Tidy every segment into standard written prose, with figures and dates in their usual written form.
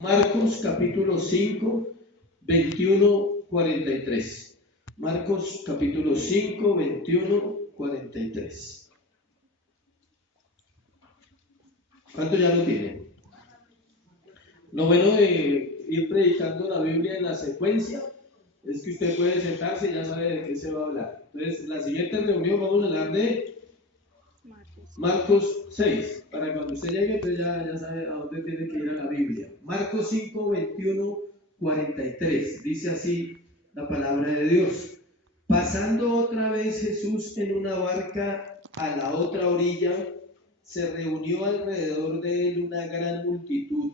Marcos capítulo 5, 21, 43. Marcos capítulo 5, 21, 43. ¿Cuánto ya lo tienen? Lo bueno de ir predicando la Biblia en la secuencia es que usted puede sentarse y ya sabe de qué se va a hablar. Entonces, la siguiente reunión vamos a hablar de Marcos 6, para cuando usted llegue, pues ya sabe a dónde tiene que ir a la Biblia. Marcos 5, 21, 43. Dice así la palabra de Dios. Pasando otra vez Jesús en una barca a la otra orilla, se reunió alrededor de él una gran multitud,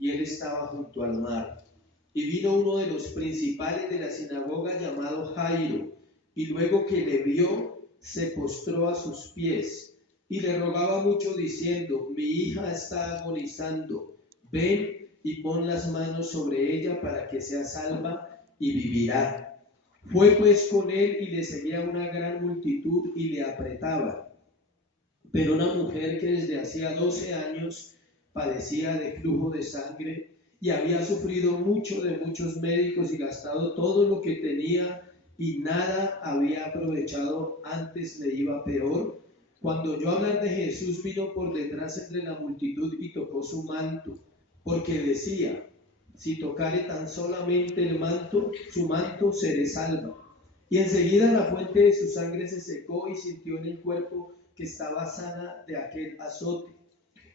y él estaba junto al mar. Y vino uno de los principales de la sinagoga llamado Jairo, y luego que le vio, se postró a sus pies y le rogaba mucho diciendo: mi hija está agonizando, ven y pon las manos sobre ella para que sea salva y vivirá. Fue pues con él y le seguía una gran multitud y le apretaba. Pero una mujer que desde hacía 12 años padecía de flujo de sangre y había sufrido mucho de muchos médicos y gastado todo lo que tenía y nada había aprovechado, antes le iba peor, cuando oyó hablar de Jesús, vino por detrás entre la multitud y tocó su manto, porque decía: si tocare tan solamente el manto, su manto, seré salva. Y enseguida la fuente de su sangre se secó y sintió en el cuerpo que estaba sana de aquel azote.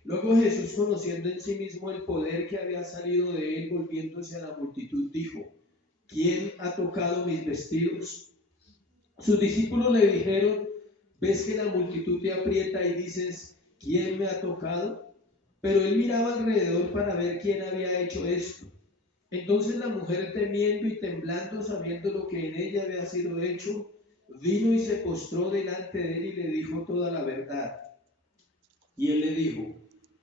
Luego Jesús, conociendo en sí mismo el poder que había salido de él, volviéndose a la multitud, dijo: ¿quién ha tocado mis vestidos? Sus discípulos le dijeron: ¿ves que la multitud te aprieta y dices: ¿quién me ha tocado? Pero él miraba alrededor para ver quién había hecho esto. Entonces la mujer, temiendo y temblando, sabiendo lo que en ella había sido hecho, vino y se postró delante de él y le dijo toda la verdad. Y él le dijo: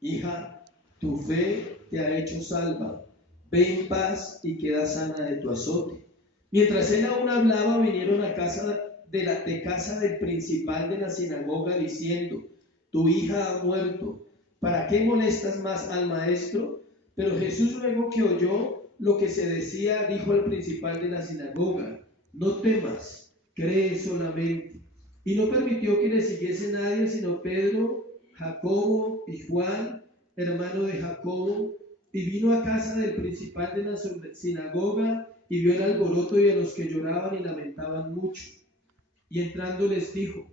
hija, tu fe te ha hecho salva, ve en paz y queda sana de tu azote. Mientras él aún hablaba, vinieron a casa del principal de la sinagoga diciendo: tu hija ha muerto, ¿para qué molestas más al maestro? Pero Jesús, luego que oyó lo que se decía, dijo al principal de la sinagoga: no temas, cree solamente. Y no permitió que le siguiese nadie sino Pedro, Jacobo y Juan, hermano de Jacobo. Y vino a casa del principal de la sinagoga y vio el alboroto y a los que lloraban y lamentaban mucho. Y entrando les dijo: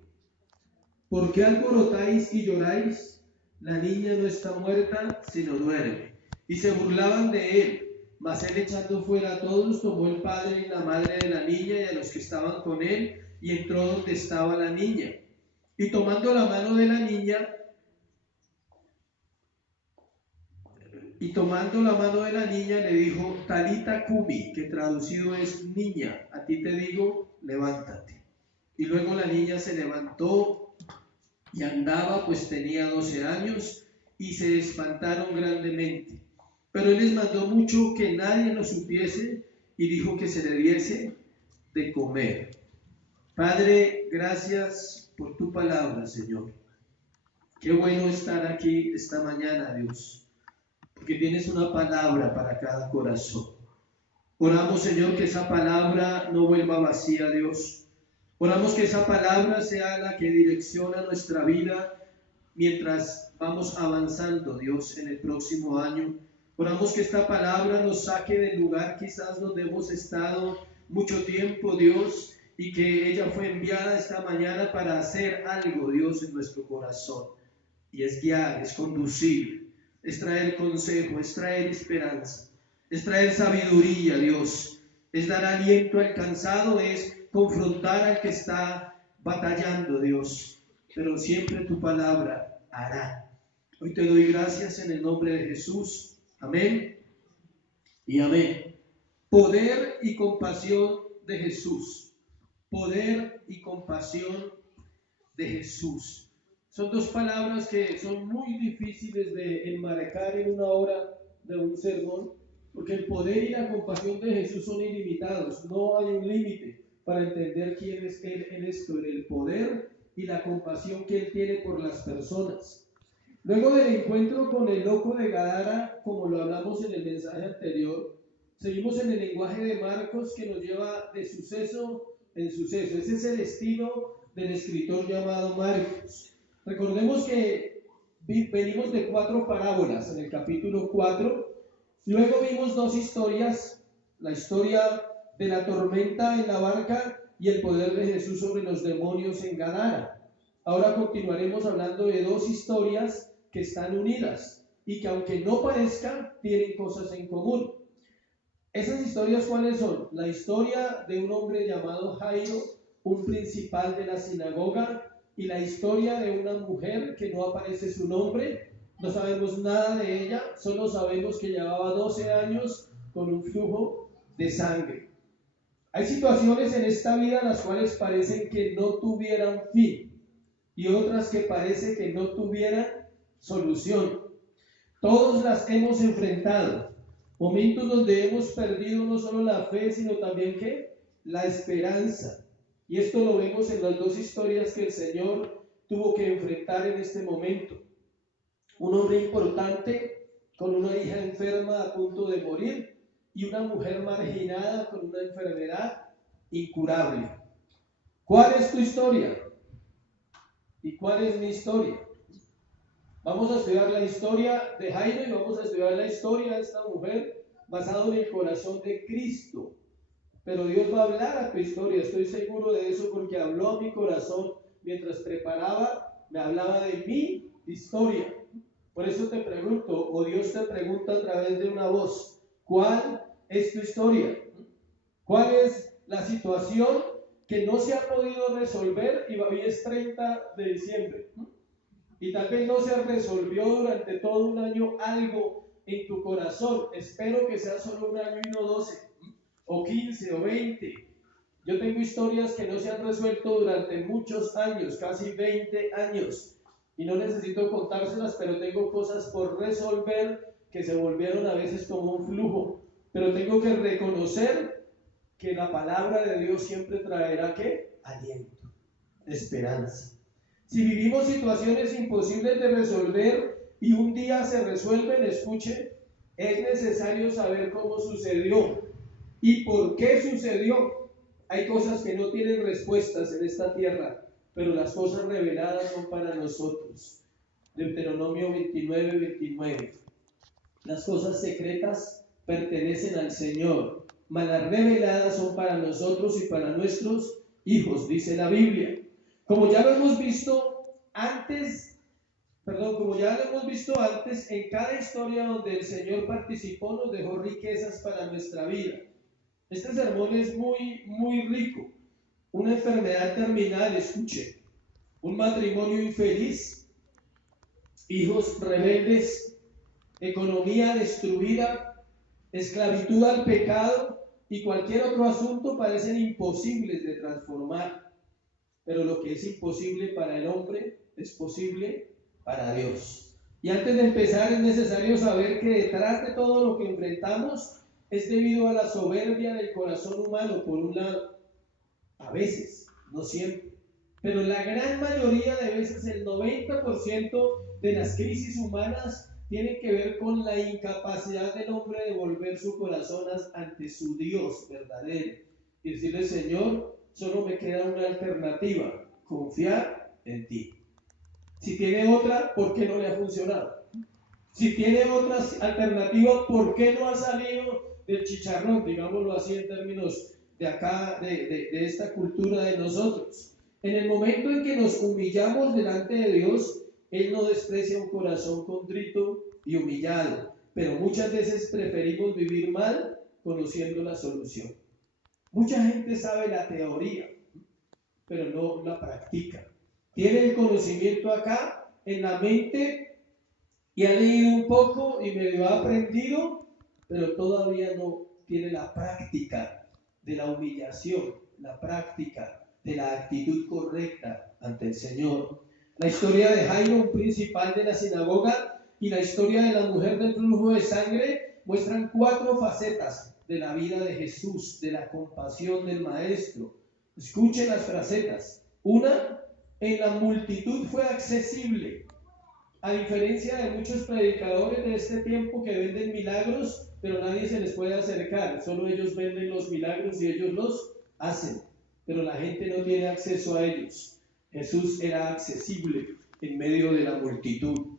¿por qué alborotáis y lloráis? La niña no está muerta, sino duerme. Y se burlaban de él. Mas él, echando fuera a todos, tomó el padre y la madre de la niña y a los que estaban con él, y entró donde estaba la niña. Y tomando la mano de la niña, le dijo: Talita cumi, que traducido es: niña, a ti te digo, levántate. Y luego la niña se levantó y andaba, pues tenía 12 años, y se espantaron grandemente. Pero él les mandó mucho que nadie lo supiese, y dijo que se le diese de comer. Padre, gracias por tu palabra, Señor. Qué bueno estar aquí esta mañana, Dios, porque tienes una palabra para cada corazón. Oramos, Señor, que esa palabra no vuelva vacía, Dios. Oramos que esa palabra sea la que direcciona nuestra vida mientras vamos avanzando, Dios, en el próximo año. Oramos que esta palabra nos saque del lugar quizás donde hemos estado mucho tiempo, Dios, y que ella fue enviada esta mañana para hacer algo, Dios, en nuestro corazón. Y es guiar, es conducir, es traer consejo, es traer esperanza, es traer sabiduría, Dios, es dar aliento al cansado, es confrontar al que está batallando, Dios. Pero siempre tu palabra hará. Hoy te doy gracias en el nombre de Jesús. Amén y amén. Poder y compasión de Jesús. Poder y compasión de Jesús. Son dos palabras que son muy difíciles de enmarcar en una hora de un sermón, porque el poder y la compasión de Jesús son ilimitados. No hay un límite para entender quién es Él en esto, en el poder y la compasión que Él tiene por las personas. Luego del encuentro con el loco de Gadara, como lo hablamos en el mensaje anterior, seguimos en el lenguaje de Marcos que nos lleva de suceso en suceso. Ese es el estilo del escritor llamado Marcos. Recordemos que venimos de 4 parábolas en el capítulo 4. Luego vimos 2 historias, la historia de la tormenta en la barca y el poder de Jesús sobre los demonios en Gadara. Ahora continuaremos hablando de 2 historias que están unidas y que aunque no parezcan, tienen cosas en común. ¿Esas historias cuáles son? La historia de un hombre llamado Jairo, un principal de la sinagoga, y la historia de una mujer que no aparece su nombre, no sabemos nada de ella, solo sabemos que llevaba 12 años con un flujo de sangre. Hay situaciones en esta vida las cuales parecen que no tuvieran fin y otras que parece que no tuvieran solución. Todos las hemos enfrentado. Momentos donde hemos perdido no solo la fe, sino también ¿qué? La esperanza. Y esto lo vemos en las 2 historias que el Señor tuvo que enfrentar en este momento. Un hombre importante con una hija enferma a punto de morir y una mujer marginada con una enfermedad incurable. ¿Cuál es tu historia? ¿Y cuál es mi historia? Vamos a estudiar la historia de Jairo y vamos a estudiar la historia de esta mujer basado en el corazón de Cristo. Pero Dios va a hablar a tu historia, estoy seguro de eso porque habló a mi corazón mientras preparaba, me hablaba de mi historia. Por eso te pregunto, o Dios te pregunta a través de una voz, ¿cuál es tu historia? ¿Cuál es la situación que no se ha podido resolver y hoy es 30 de diciembre? Y tal vez no se resolvió durante todo un año algo en tu corazón. Espero que sea solo un año y no 12, o 15, o 20. Yo tengo historias que no se han resuelto durante muchos años, casi 20 años. Y no necesito contárselas, pero tengo cosas por resolver que se volvieron a veces como un flujo. Pero tengo que reconocer que la palabra de Dios siempre traerá ¿qué? Aliento, esperanza. Si vivimos situaciones imposibles de resolver y un día se resuelven, escuche, es necesario saber cómo sucedió y por qué sucedió. Hay cosas que no tienen respuestas en esta tierra, pero las cosas reveladas son para nosotros. Deuteronomio 29:29. Las cosas secretas pertenecen al Señor, mas las reveladas son para nosotros y para nuestros hijos, dice la Biblia. Como ya lo hemos visto antes, en cada historia donde el Señor participó, nos dejó riquezas para nuestra vida. Este sermón es muy, muy rico. Una enfermedad terminal, escuche, un matrimonio infeliz, hijos rebeldes, economía destruida, esclavitud al pecado y cualquier otro asunto parecen imposibles de transformar. Pero lo que es imposible para el hombre es posible para Dios. Y antes de empezar es necesario saber que detrás de todo lo que enfrentamos es debido a la soberbia del corazón humano, por un lado, a veces, no siempre, pero la gran mayoría de veces, el 90% de las crisis humanas tienen que ver con la incapacidad del hombre de volver su corazón ante su Dios verdadero y decirle: Señor, solo me queda una alternativa, confiar en ti. Si tiene otra, ¿por qué no le ha funcionado? Si tiene otra alternativa, ¿por qué no ha salido del chicharrón? Digámoslo así en términos de acá, de esta cultura de nosotros. En el momento en que nos humillamos delante de Dios, Él no desprecia un corazón contrito y humillado, pero muchas veces preferimos vivir mal conociendo la solución. Mucha gente sabe la teoría, pero no la practica. Tiene el conocimiento acá en la mente y ha leído un poco y medio ha aprendido, pero todavía no tiene la práctica de la humillación, la práctica de la actitud correcta ante el Señor. La historia de Jairo, un principal de la sinagoga, y la historia de la mujer del flujo de sangre muestran 4 facetas de la vida de Jesús, de la compasión del Maestro. Escuchen las facetas. Una, en la multitud fue accesible. A diferencia de muchos predicadores de este tiempo que venden milagros, pero nadie se les puede acercar, solo ellos venden los milagros y ellos los hacen, pero la gente no tiene acceso a ellos. Jesús era accesible en medio de la multitud.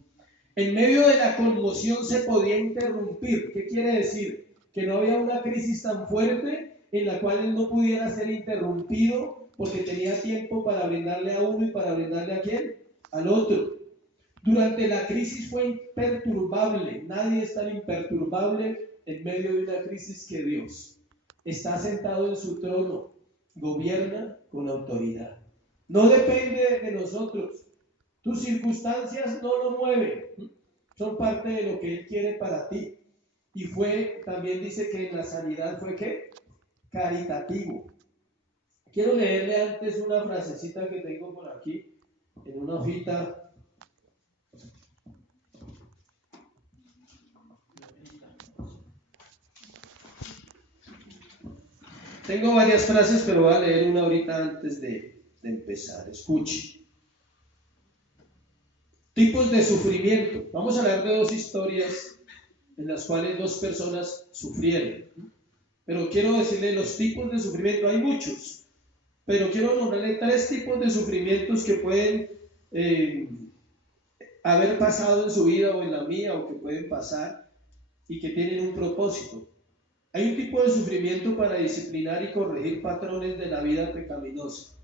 En medio de la conmoción se podía interrumpir. ¿Qué quiere decir? Que no había una crisis tan fuerte en la cual él no pudiera ser interrumpido porque tenía tiempo para brindarle a uno y para brindarle a quién, al otro. Durante la crisis fue imperturbable. Nadie es tan imperturbable en medio de una crisis que Dios. Está sentado en su trono, gobierna con autoridad. No depende de nosotros. Tus circunstancias no lo mueven, son parte de lo que Él quiere para ti. Y también dice que en la sanidad fue ¿qué? Caritativo. Quiero leerle antes una frasecita que tengo por aquí, en una hojita. Tengo varias frases, pero voy a leer una ahorita antes de empezar. Escuche. Tipos de sufrimiento. Vamos a hablar de dos historias en las cuales dos personas sufrieron. Pero quiero decirle los tipos de sufrimiento. Hay muchos, pero quiero nombrarle 3 tipos de sufrimientos que pueden haber pasado en su vida o en la mía, o que pueden pasar y que tienen un propósito. Hay un tipo de sufrimiento para disciplinar y corregir patrones de la vida pecaminosa.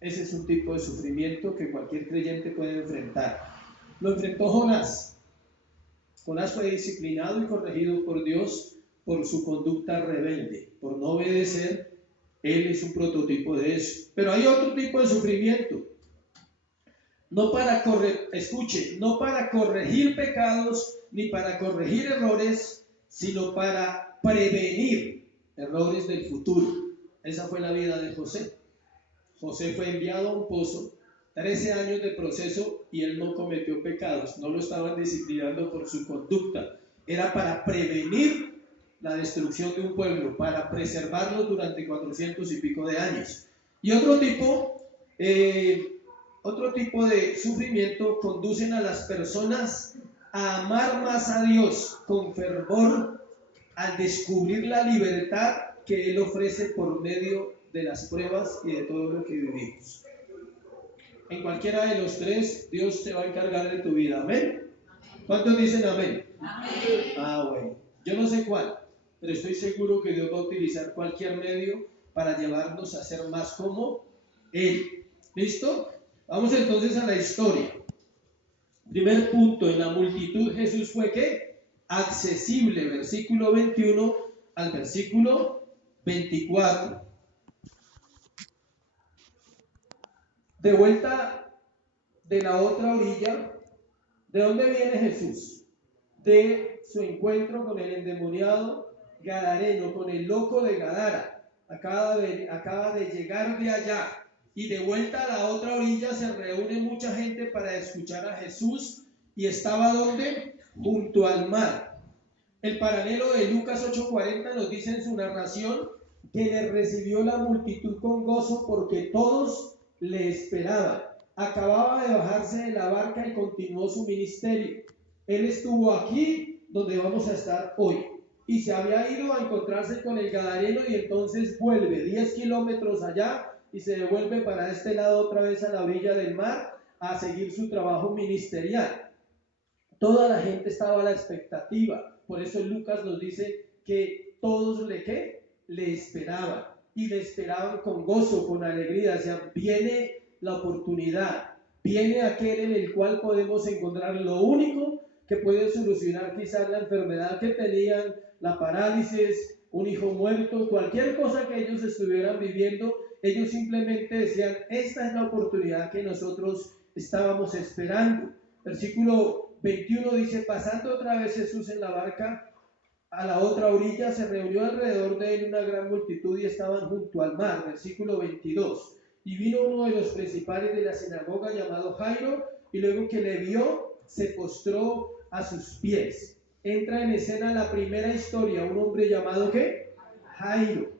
Ese es un tipo de sufrimiento que cualquier creyente puede enfrentar. Lo enfrentó Jonás. Jonás fue disciplinado y corregido por Dios por su conducta rebelde, por no obedecer. Él es un prototipo de eso. Pero hay otro tipo de sufrimiento. No para corregir pecados ni para corregir errores, sino para prevenir errores del futuro. Esa fue la vida de José. José fue enviado a un pozo, 13 años de proceso, y él no cometió pecados, no lo estaban disciplinando por su conducta. Era para prevenir la destrucción de un pueblo, para preservarlo durante 400 y pico de años. Y otro tipo de sufrimiento conducen a las personas a amar más a Dios con fervor al descubrir la libertad que Él ofrece por medio de las pruebas y de todo lo que vivimos. En cualquiera de los 3, Dios te va a encargar de tu vida. ¿Amén? ¿Cuántos dicen amén? Amén. Bueno. Yo no sé cuál, pero estoy seguro que Dios va a utilizar cualquier medio para llevarnos a ser más como Él. ¿Listo? Vamos entonces a la historia. Primer punto, en la multitud Jesús fue ¿qué? Accesible, versículo 21 al versículo 24. De vuelta de la otra orilla, ¿de dónde viene Jesús? De su encuentro con el endemoniado gadareno, con el loco de Gadara. Acaba de llegar de allá. Y de vuelta a la otra orilla se reúne mucha gente para escuchar a Jesús. ¿Y estaba dónde? Junto al mar. El paralelo de Lucas 8:40 nos dice en su narración que le recibió la multitud con gozo porque todos le esperaban. Acababa de bajarse de la barca y continuó su ministerio. Él estuvo aquí donde vamos a estar hoy. Y se había ido a encontrarse con el gadareno y entonces vuelve 10 kilómetros allá y se devuelve para este lado otra vez a la orilla del mar a seguir su trabajo ministerial. Toda la gente estaba a la expectativa. Por eso Lucas nos dice que todos le esperaban. Y le esperaban con gozo, con alegría. O sea, viene la oportunidad. Viene aquel en el cual podemos encontrar lo único que puede solucionar quizás la enfermedad que tenían, la parálisis, un hijo muerto, cualquier cosa que ellos estuvieran viviendo. Ellos simplemente decían, esta es la oportunidad que nosotros estábamos esperando. Versículo 21 dice, pasando otra vez Jesús en la barca a la otra orilla, se reunió alrededor de él una gran multitud y estaban junto al mar. Versículo 22. Y vino uno de los principales de la sinagoga llamado Jairo, y luego que le vio, se postró a sus pies. Entra en escena la primera historia, un hombre llamado ¿qué? Jairo.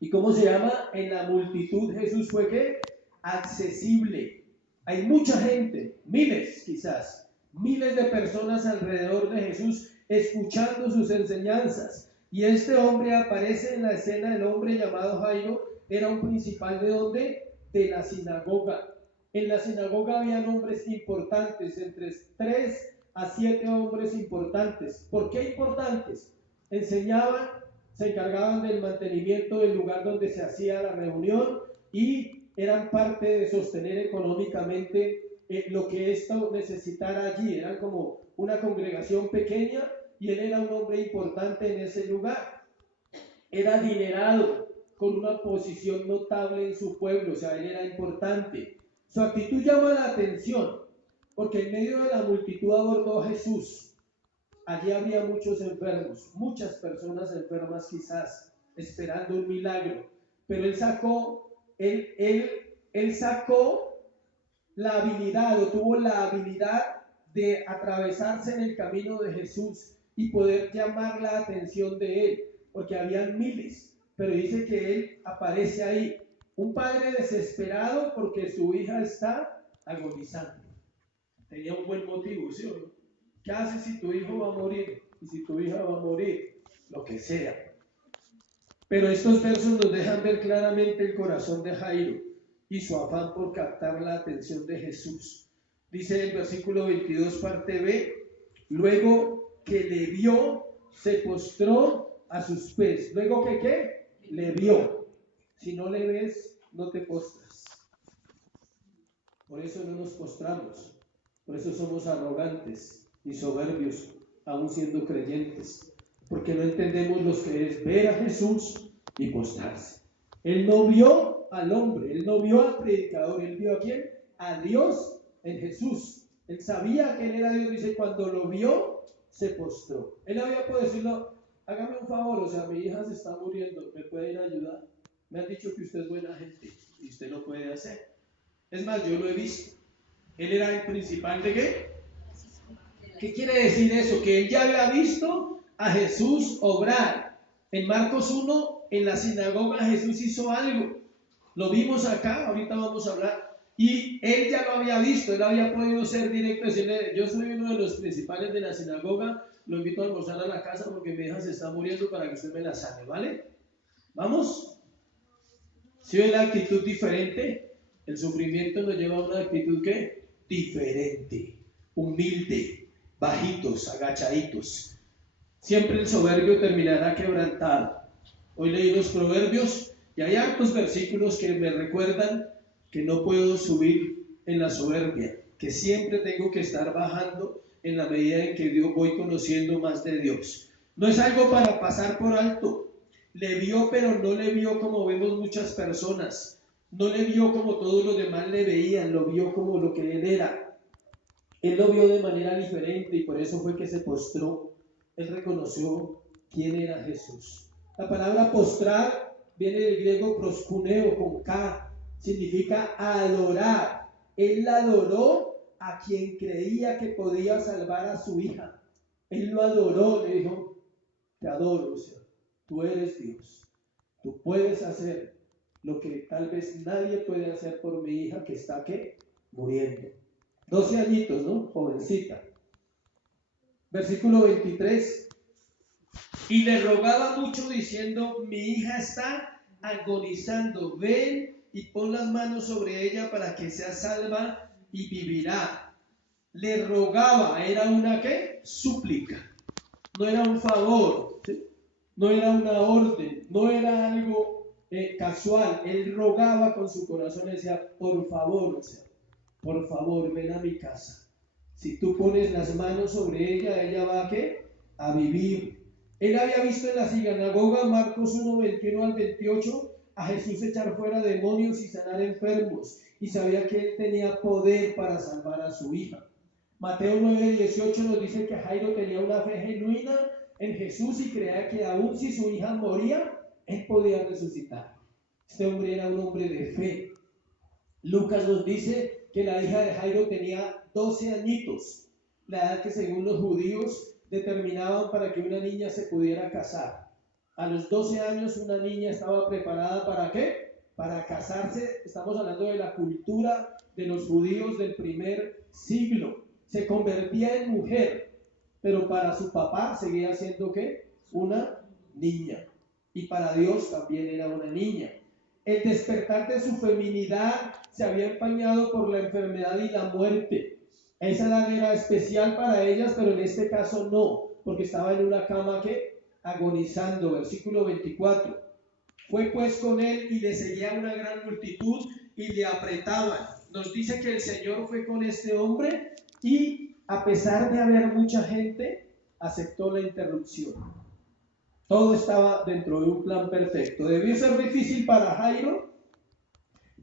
¿Y cómo se llama? En la multitud Jesús fue ¿qué? Accesible. Hay mucha gente, miles quizás, miles de personas alrededor de Jesús escuchando sus enseñanzas. Y este hombre aparece en la escena. El hombre llamado Jairo era un principal ¿de dónde? De la sinagoga. En la sinagoga había hombres importantes, entre 3 a 7 hombres importantes. ¿Por qué importantes? Enseñaban, se encargaban del mantenimiento del lugar donde se hacía la reunión y eran parte de sostener económicamente lo que esto necesitara allí. Eran como una congregación pequeña y él era un hombre importante en ese lugar. Era adinerado, con una posición notable en su pueblo, o sea, él era importante. Su actitud llama la atención, porque en medio de la multitud abordó a Jesús. Allí había muchos enfermos, muchas personas enfermas quizás, esperando un milagro. Pero él sacó la habilidad, o tuvo la habilidad de atravesarse en el camino de Jesús y poder llamar la atención de él, porque habían miles. Pero dice que él aparece ahí, un padre desesperado porque su hija está agonizando. Tenía un buen motivo, ¿sí o no? ¿Qué haces si tu hijo va a morir? Y si tu hija va a morir, lo que sea. Pero estos versos nos dejan ver claramente el corazón de Jairo y su afán por captar la atención de Jesús. Dice el versículo 22, parte B, luego que le vio, se postró a sus pies. Luego que ¿qué? Le vio. Si no le ves, no te postras. Por eso no nos postramos. Por eso somos arrogantes y soberbios, aún siendo creyentes. Porque no entendemos lo que es ver a Jesús y postrarse. Él no vio al hombre, él no vio al predicador, él vio a quién? A Dios en Jesús. Él sabía que él era Dios, dice, cuando lo vio, se postró. Él había podido decirlo, hágame un favor, o sea, mi hija se está muriendo, ¿me puede ir a ayudar? Me han dicho que usted es buena gente y usted lo puede hacer. Es más, yo lo he visto. Él era el principal de ¿qué? ¿Qué quiere decir eso? Que él ya había visto a Jesús obrar. En Marcos 1, en la sinagoga Jesús hizo algo. Lo vimos acá, ahorita vamos a hablar. Y él ya lo había visto, él había podido ser directo, decirle, yo soy uno de los principales de la sinagoga, lo invito a almorzar a la casa porque mi hija se está muriendo para que usted me la sane, ¿vale? ¿Vamos? ¿Sí ve la actitud diferente? El sufrimiento nos lleva a una actitud ¿qué? Diferente, humilde, bajitos, agachaditos. Siempre el soberbio terminará quebrantado. Hoy leí los proverbios y hay hartos versículos que me recuerdan que no puedo subir en la soberbia, que siempre tengo que estar bajando en la medida en que yo voy conociendo más de Dios. No es algo para pasar por alto. Le vio, pero no le vio como vemos muchas personas. No le vio como todos los demás le veían, lo vio como lo que él era. Él lo vio de manera diferente y por eso fue que se postró. Él reconoció quién era Jesús. La palabra postrar viene del griego proskuneo con K, significa adorar. Él adoró a quien creía que podía salvar a su hija. Él lo adoró, le dijo, te adoro, Señor, tú eres Dios, tú puedes hacer lo que tal vez nadie puede hacer por mi hija que está ¿qué? Muriendo. 12 añitos, ¿no? Jovencita. Versículo 23. Y le rogaba mucho diciendo, mi hija está agonizando, ven y pon las manos sobre ella para que sea salva y vivirá. Le rogaba, era una ¿qué? Súplica, no era un favor, ¿sí? No era una orden, no era algo casual. Él rogaba con su corazón, decía, por favor, o sea, por favor, ven a mi casa. Si tú pones las manos sobre ella, ella va ¿a qué? A vivir. Él había visto en la sinagoga, Marcos 1, 21 al 28, a Jesús echar fuera demonios y sanar enfermos, y sabía que él tenía poder para salvar a su hija. Mateo 9, 18 nos dice que Jairo tenía una fe genuina en Jesús y creía que aun si su hija moría, él podía resucitar. Este hombre era un hombre de fe. Lucas nos dice que la hija de Jairo tenía 12 añitos, la edad que según los judíos determinaban para que una niña se pudiera casar. A los 12 años una niña estaba preparada ¿para qué? Para casarse. Estamos hablando de la cultura de los judíos del primer siglo. se convertía en mujer, pero para su papá seguía siendo ¿qué? Una niña. Y para Dios también era una niña. El despertar de su feminidad se había empañado por la enfermedad y la muerte. Esa edad era especial para ellas, pero en este caso no, porque estaba en una cama que agonizando. Versículo 24. Fue pues con él y le seguía una gran multitud y le apretaban. Nos dice que el Señor fue con este hombre y a pesar de haber mucha gente, aceptó la interrupción. Todo estaba dentro de un plan perfecto. Debió ser difícil para Jairo,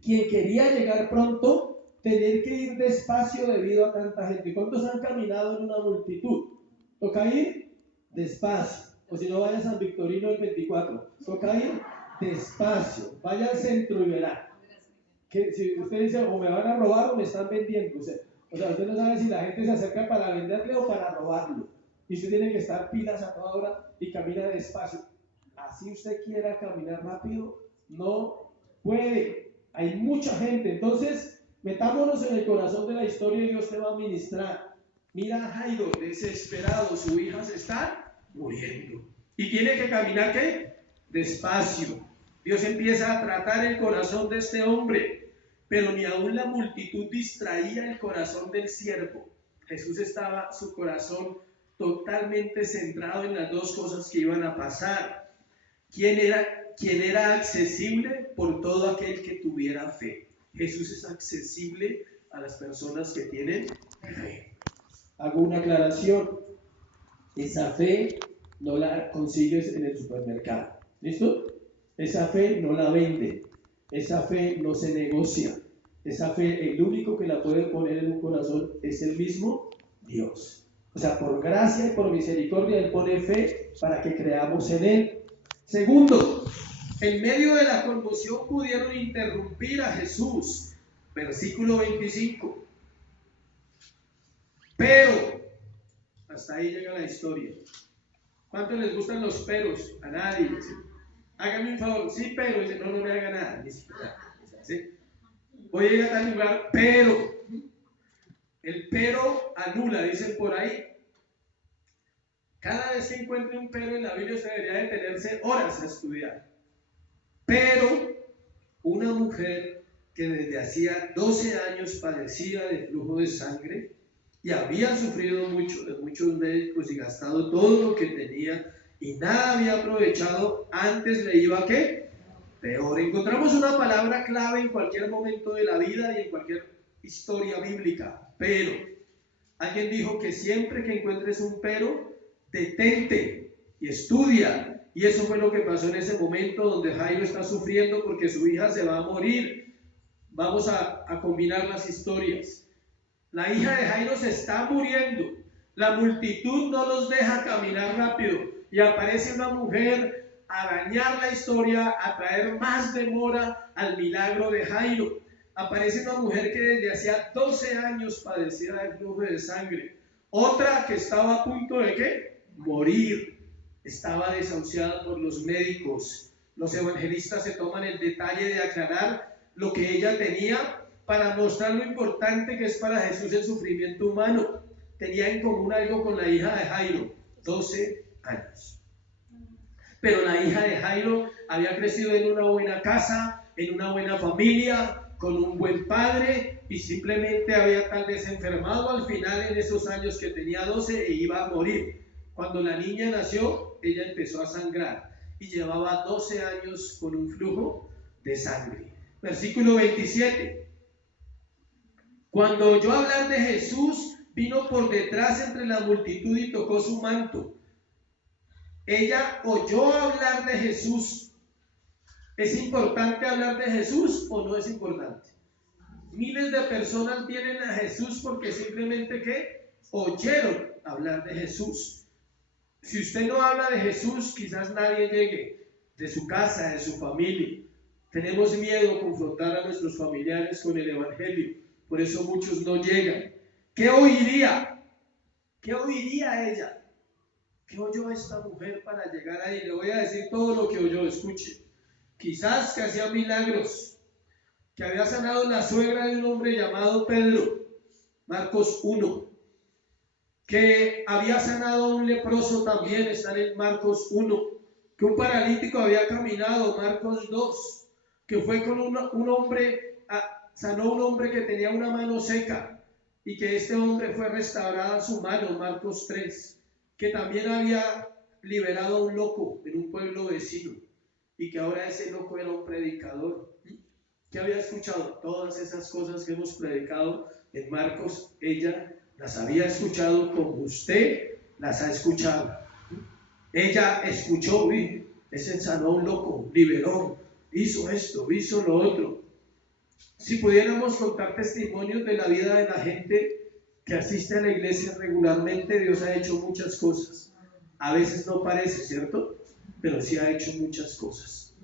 quien quería llegar pronto, tener que ir despacio debido a tanta gente. ¿Cuántos han caminado en una multitud? Toca ir despacio. O si no, vaya a San Victorino el 24. Toca ir despacio. Vaya al centro y verá. Que si usted dice, o me van a robar o me están vendiendo. O sea, usted no sabe si la gente se acerca para venderle o para robarlo. Y usted tiene que estar pilas a toda hora y camina despacio. Así usted quiera caminar rápido, no puede. Hay mucha gente. Entonces, metámonos en el corazón de la historia y Dios te va a ministrar. Mira a Jairo, desesperado, su hija se está muriendo. Y tiene que caminar, ¿qué? Despacio. Dios empieza a tratar el corazón de este hombre, pero ni aún la multitud distraía el corazón del siervo. Jesús estaba, su corazón totalmente centrado en las dos cosas que iban a pasar. ¿Quién era accesible? Por todo aquel que tuviera fe. Jesús es accesible a las personas que tienen fe. Hago una aclaración. Esa fe no la consigues en el supermercado. ¿Listo? Esa fe no la vende. Esa fe no se negocia. Esa fe, el único que la puede poner en un corazón es el mismo Dios. O sea, por gracia y por misericordia, Él pone fe para que creamos en Él. Segundo, en medio de la conmoción pudieron interrumpir a Jesús. Versículo 25. Pero, hasta ahí llega la historia. ¿Cuántos les gustan los peros? A nadie. ¿Sí? Hágame un favor. Sí, pero. Dice, no me haga nada. ¿Sí? Voy a ir a tal lugar, pero. El pero anula, dicen por ahí. Cada vez que encuentre un pero en la Biblia se debería detenerse horas a estudiar. Pero una mujer que desde hacía 12 años padecía de flujo de sangre y había sufrido mucho de muchos médicos y gastado todo lo que tenía y nada había aprovechado, antes le iba ¿a qué? Peor. Encontramos una palabra clave en cualquier momento de la vida y en cualquier historia bíblica. Pero. Alguien dijo que siempre que encuentres un pero, detente y estudia. Y eso fue lo que pasó en ese momento donde Jairo está sufriendo porque su hija se va a morir. Vamos a combinar las historias. La hija de Jairo se está muriendo. La multitud no los deja caminar rápido. Y aparece una mujer a dañar la historia, a traer más demora al milagro de Jairo. Aparece una mujer que desde hacía 12 años padecía de flujo de sangre. Otra que estaba a punto de ¿qué? Morir. Estaba desahuciada por los médicos. Los evangelistas se toman el detalle de aclarar lo que ella tenía para mostrar lo importante que es para Jesús el sufrimiento humano. Tenía en común algo con la hija de Jairo, 12 años. Pero la hija de Jairo había crecido en una buena casa, en una buena familia, con un buen padre, y simplemente había tal vez enfermado al final en esos años que tenía 12 e iba a morir. Cuando la niña nació, ella empezó a sangrar y llevaba 12 años con un flujo de sangre. Versículo 27. Cuando oyó hablar de Jesús, vino por detrás entre la multitud y tocó su manto. Ella oyó hablar de Jesús. ¿Es importante hablar de Jesús o no es importante? Miles de personas vienen a Jesús porque simplemente ¿qué? Oyeron hablar de Jesús. Si usted no habla de Jesús, quizás nadie llegue de su casa, de su familia. Tenemos miedo a confrontar a nuestros familiares con el Evangelio. Por eso muchos no llegan. ¿Qué oiría? ¿Qué oiría ella? ¿Qué oyó esta mujer para llegar ahí? Le voy a decir todo lo que oyó, escuche. Quizás que hacía milagros, que había sanado la suegra de un hombre llamado Pedro, Marcos 1. que había sanado a un leproso también, está en Marcos 1, que un paralítico había caminado, Marcos 2, que fue con un hombre, sanó a un hombre que tenía una mano seca y que este hombre fue restaurada su mano, Marcos 3, que también había liberado a un loco en un pueblo vecino y que ahora ese loco era un predicador. ¿Qué había escuchado? Todas esas cosas que hemos predicado en Marcos, ella las había escuchado como usted las ha escuchado. Ella escuchó, ese sanó a un loco, liberó, hizo esto, hizo lo otro. Si pudiéramos contar testimonios de la vida de la gente que asiste a la iglesia regularmente, Dios ha hecho muchas cosas. A veces no parece, ¿cierto? Pero sí ha hecho muchas cosas.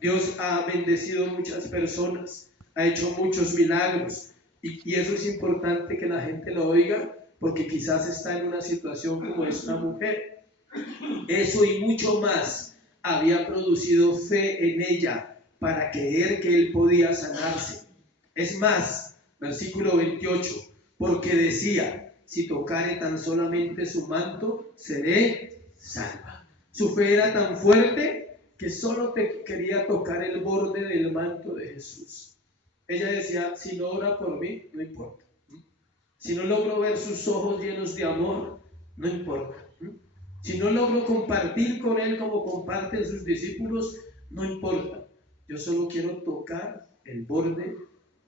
Dios ha bendecido muchas personas, ha hecho muchos milagros. Y eso es importante que la gente lo oiga, porque quizás está en una situación como esta mujer. Eso y mucho más había producido fe en ella para creer que él podía sanarse. Es más, versículo 28, porque decía, si tocare tan solamente su manto, seré salva. Su fe era tan fuerte que solo quería tocar el borde del manto de Jesús. Ella decía, si no ora por mí, no importa. Si no logro ver sus ojos llenos de amor, no importa. Si no logro compartir con él como comparten sus discípulos, no importa. Yo solo quiero tocar el borde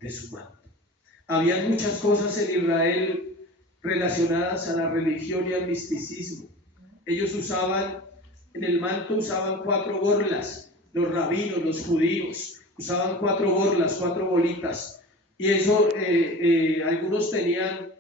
de su manto. Había muchas cosas en Israel relacionadas a la religión y al misticismo. Ellos en el manto usaban 4 borlas, los rabinos, los judíos. Usaban 4 borlas, 4 bolitas. Y eso, algunos tenían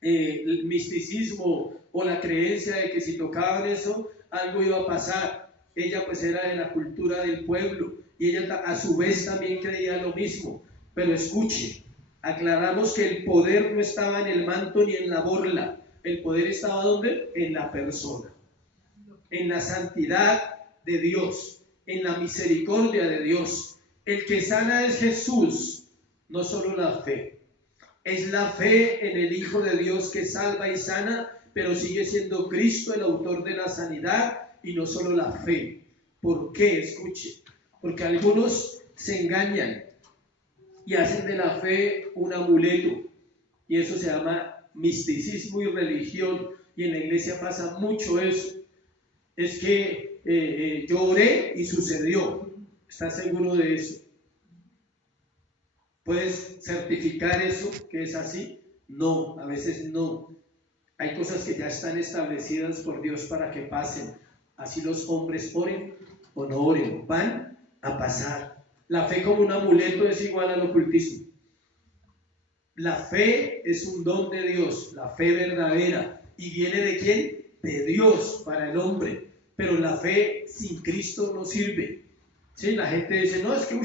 el misticismo o la creencia de que si tocaban eso, algo iba a pasar. Ella pues era de la cultura del pueblo y ella a su vez también creía lo mismo. Pero escuche, aclaramos que el poder no estaba en el manto ni en la borla. El poder estaba ¿dónde? En la persona, en la santidad de Dios, en la misericordia de Dios. El que sana es Jesús, no solo la fe. Es la fe en el Hijo de Dios que salva y sana, pero sigue siendo Cristo el autor de la sanidad y no solo la fe. ¿Por qué? Escuche. Porque algunos se engañan y hacen de la fe un amuleto. Y eso se llama misticismo y religión. Y en la iglesia pasa mucho eso. Es que yo oré y sucedió. ¿Estás seguro de eso? ¿Puedes certificar eso, que es así? No, a veces no. Hay cosas que ya están establecidas por Dios para que pasen. Así los hombres oren o no oren, van a pasar. La fe como un amuleto es igual al ocultismo. La fe es un don de Dios, la fe verdadera. ¿Y viene de quién? De Dios para el hombre. Pero la fe sin Cristo no sirve. ¿Sí? La gente dice, no, es que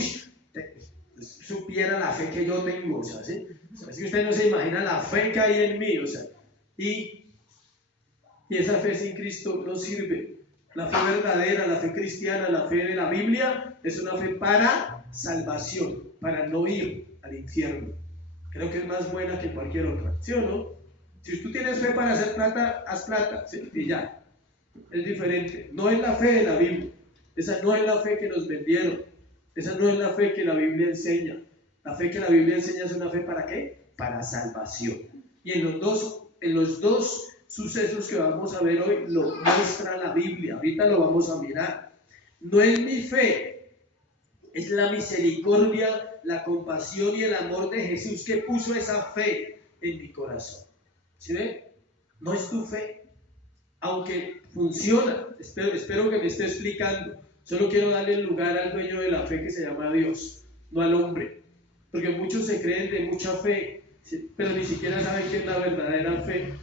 supiera la fe que yo tengo, o sea, ¿sí? O sea, es que usted no se imagina la fe que hay en mí, o sea, y esa fe sin Cristo no sirve. La fe verdadera, la fe cristiana, la fe de la Biblia es una fe para salvación, para no ir al infierno. Creo que es más buena que cualquier otra, ¿sí o no? Si tú tienes fe para hacer plata, haz plata, ¿sí? Y ya, es diferente. No es la fe de la Biblia, esa no es la fe que nos vendieron, esa no es la fe que la Biblia enseña. La fe que la Biblia enseña es una fe ¿para qué? Para salvación. Y en los dos sucesos que vamos a ver hoy lo muestra la Biblia. Ahorita lo vamos a mirar. No es mi fe, es la misericordia, la compasión y el amor de Jesús que puso esa fe en mi corazón. ¿Sí ve? No es tu fe, aunque funciona. Espero que me esté explicando. Solo quiero darle el lugar al dueño de la fe que se llama Dios, no al hombre. Porque muchos se creen de mucha fe, pero ni siquiera saben qué es la verdadera fe.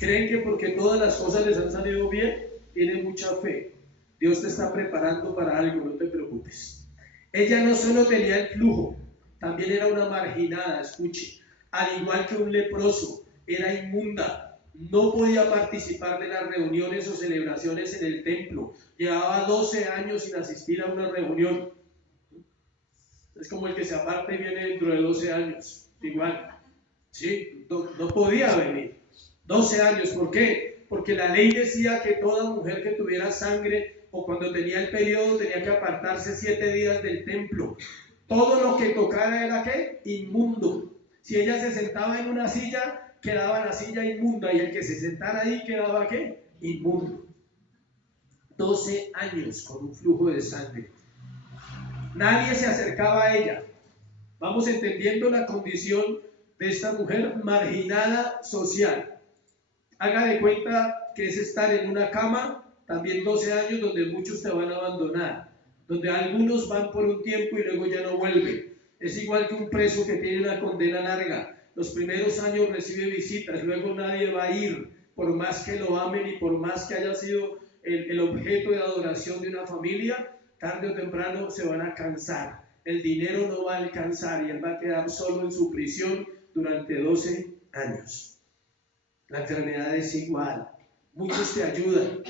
Creen que porque todas las cosas les han salido bien, tienen mucha fe. Dios te está preparando para algo, no te preocupes. Ella no solo tenía el flujo, también era una marginada, escuche. Al igual que un leproso, era inmunda. No podía participar de las reuniones o celebraciones en el templo. Llevaba 12 años sin asistir a una reunión. Es como el que se aparta y viene dentro de 12 años. Igual. ¿Sí? No podía venir. 12 años, ¿por qué? Porque la ley decía que toda mujer que tuviera sangre o cuando tenía el periodo tenía que apartarse 7 días del templo. Todo lo que tocara era ¿qué? Inmundo. Si ella se sentaba en una silla, quedaba la silla inmunda y el que se sentara ahí quedaba ¿qué? Inmundo. 12 años con un flujo de sangre. Nadie se acercaba a ella. Vamos entendiendo la condición de esta mujer marginada social. Haga de cuenta que es estar en una cama, también 12 años, donde muchos te van a abandonar, donde algunos van por un tiempo y luego ya no vuelven. Es igual que un preso que tiene una condena larga. Los primeros años recibe visitas, luego nadie va a ir, por más que lo amen y por más que haya sido el objeto de adoración de una familia, tarde o temprano se van a cansar. El dinero no va a alcanzar y él va a quedar solo en su prisión durante 12 años. La enfermedad es igual. Muchos te ayudan,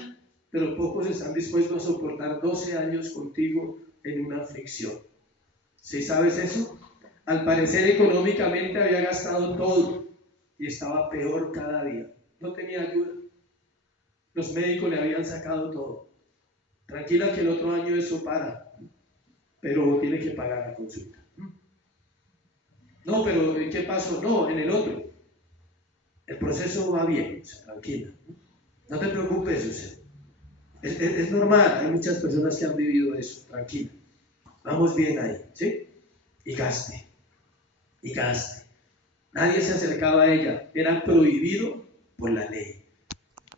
pero pocos están dispuestos a soportar 12 años contigo en una aflicción. ¿Sí sabes eso? Al parecer económicamente había gastado todo y estaba peor cada día. No tenía ayuda. Los médicos le habían sacado todo. Tranquila que el otro año eso para, pero tiene que pagar la consulta. No, pero ¿qué pasó? No, en el otro. El proceso va bien, o sea, tranquila. No te preocupes, o sea, es normal, hay muchas personas que han vivido eso, tranquila. Vamos bien ahí, ¿sí? Y gaste. Nadie se acercaba a ella, era prohibido por la ley.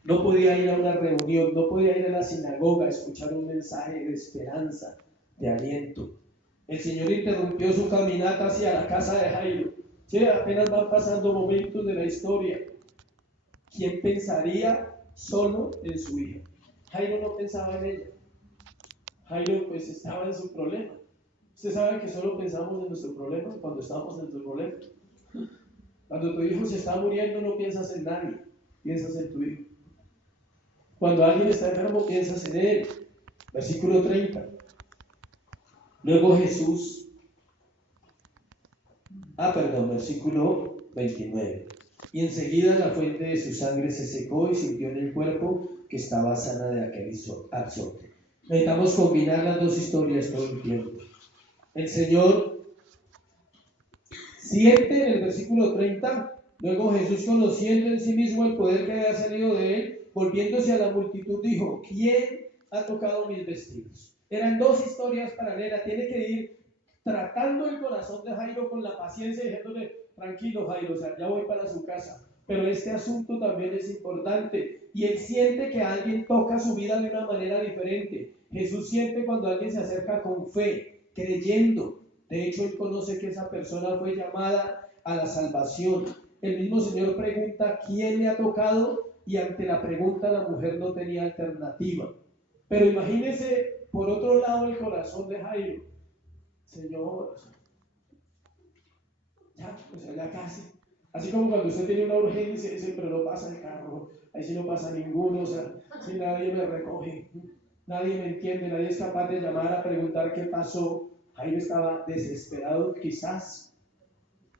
No podía ir a una reunión, no podía ir a la sinagoga a escuchar un mensaje de esperanza, de aliento. El Señor interrumpió su caminata hacia la casa de Jairo. Sí, apenas van pasando momentos de la historia. ¿Quién pensaría solo en su hija? Jairo no pensaba en ella. Jairo pues estaba en su problema. Usted sabe que solo pensamos en nuestro problema cuando estamos en nuestro problema. Cuando tu hijo se está muriendo no piensas en nadie, piensas en tu hijo. Cuando alguien está enfermo piensas en él. Versículo 30. Luego Jesús, versículo 29. Y enseguida la fuente de su sangre se secó y sintió en el cuerpo que estaba sana de aquel azote. Necesitamos combinar las dos historias todo el tiempo. El Señor siente en el versículo 30, luego Jesús, conociendo en sí mismo el poder que había salido de él, volviéndose a la multitud, dijo: ¿quién ha tocado mis vestidos? Eran dos historias paralelas. Tiene que ir tratando el corazón de Jairo con la paciencia y diciéndole: tranquilo, Jairo, o sea, ya voy para su casa. Pero este asunto también es importante y él siente que alguien toca su vida de una manera diferente. Jesús siente cuando alguien se acerca con fe, creyendo. De hecho, él conoce que esa persona fue llamada a la salvación. El mismo Señor pregunta: ¿quién le ha tocado? Y ante la pregunta la mujer no tenía alternativa. Pero imagínese por otro lado el corazón de Jairo. Señor, ya casi. Así como cuando usted tiene una urgencia y dice: pero no pasa el carro, ahí sí no pasa ninguno, o sea, si nadie me recoge, nadie me entiende, nadie es capaz de llamar a preguntar qué pasó. Jairo estaba desesperado quizás,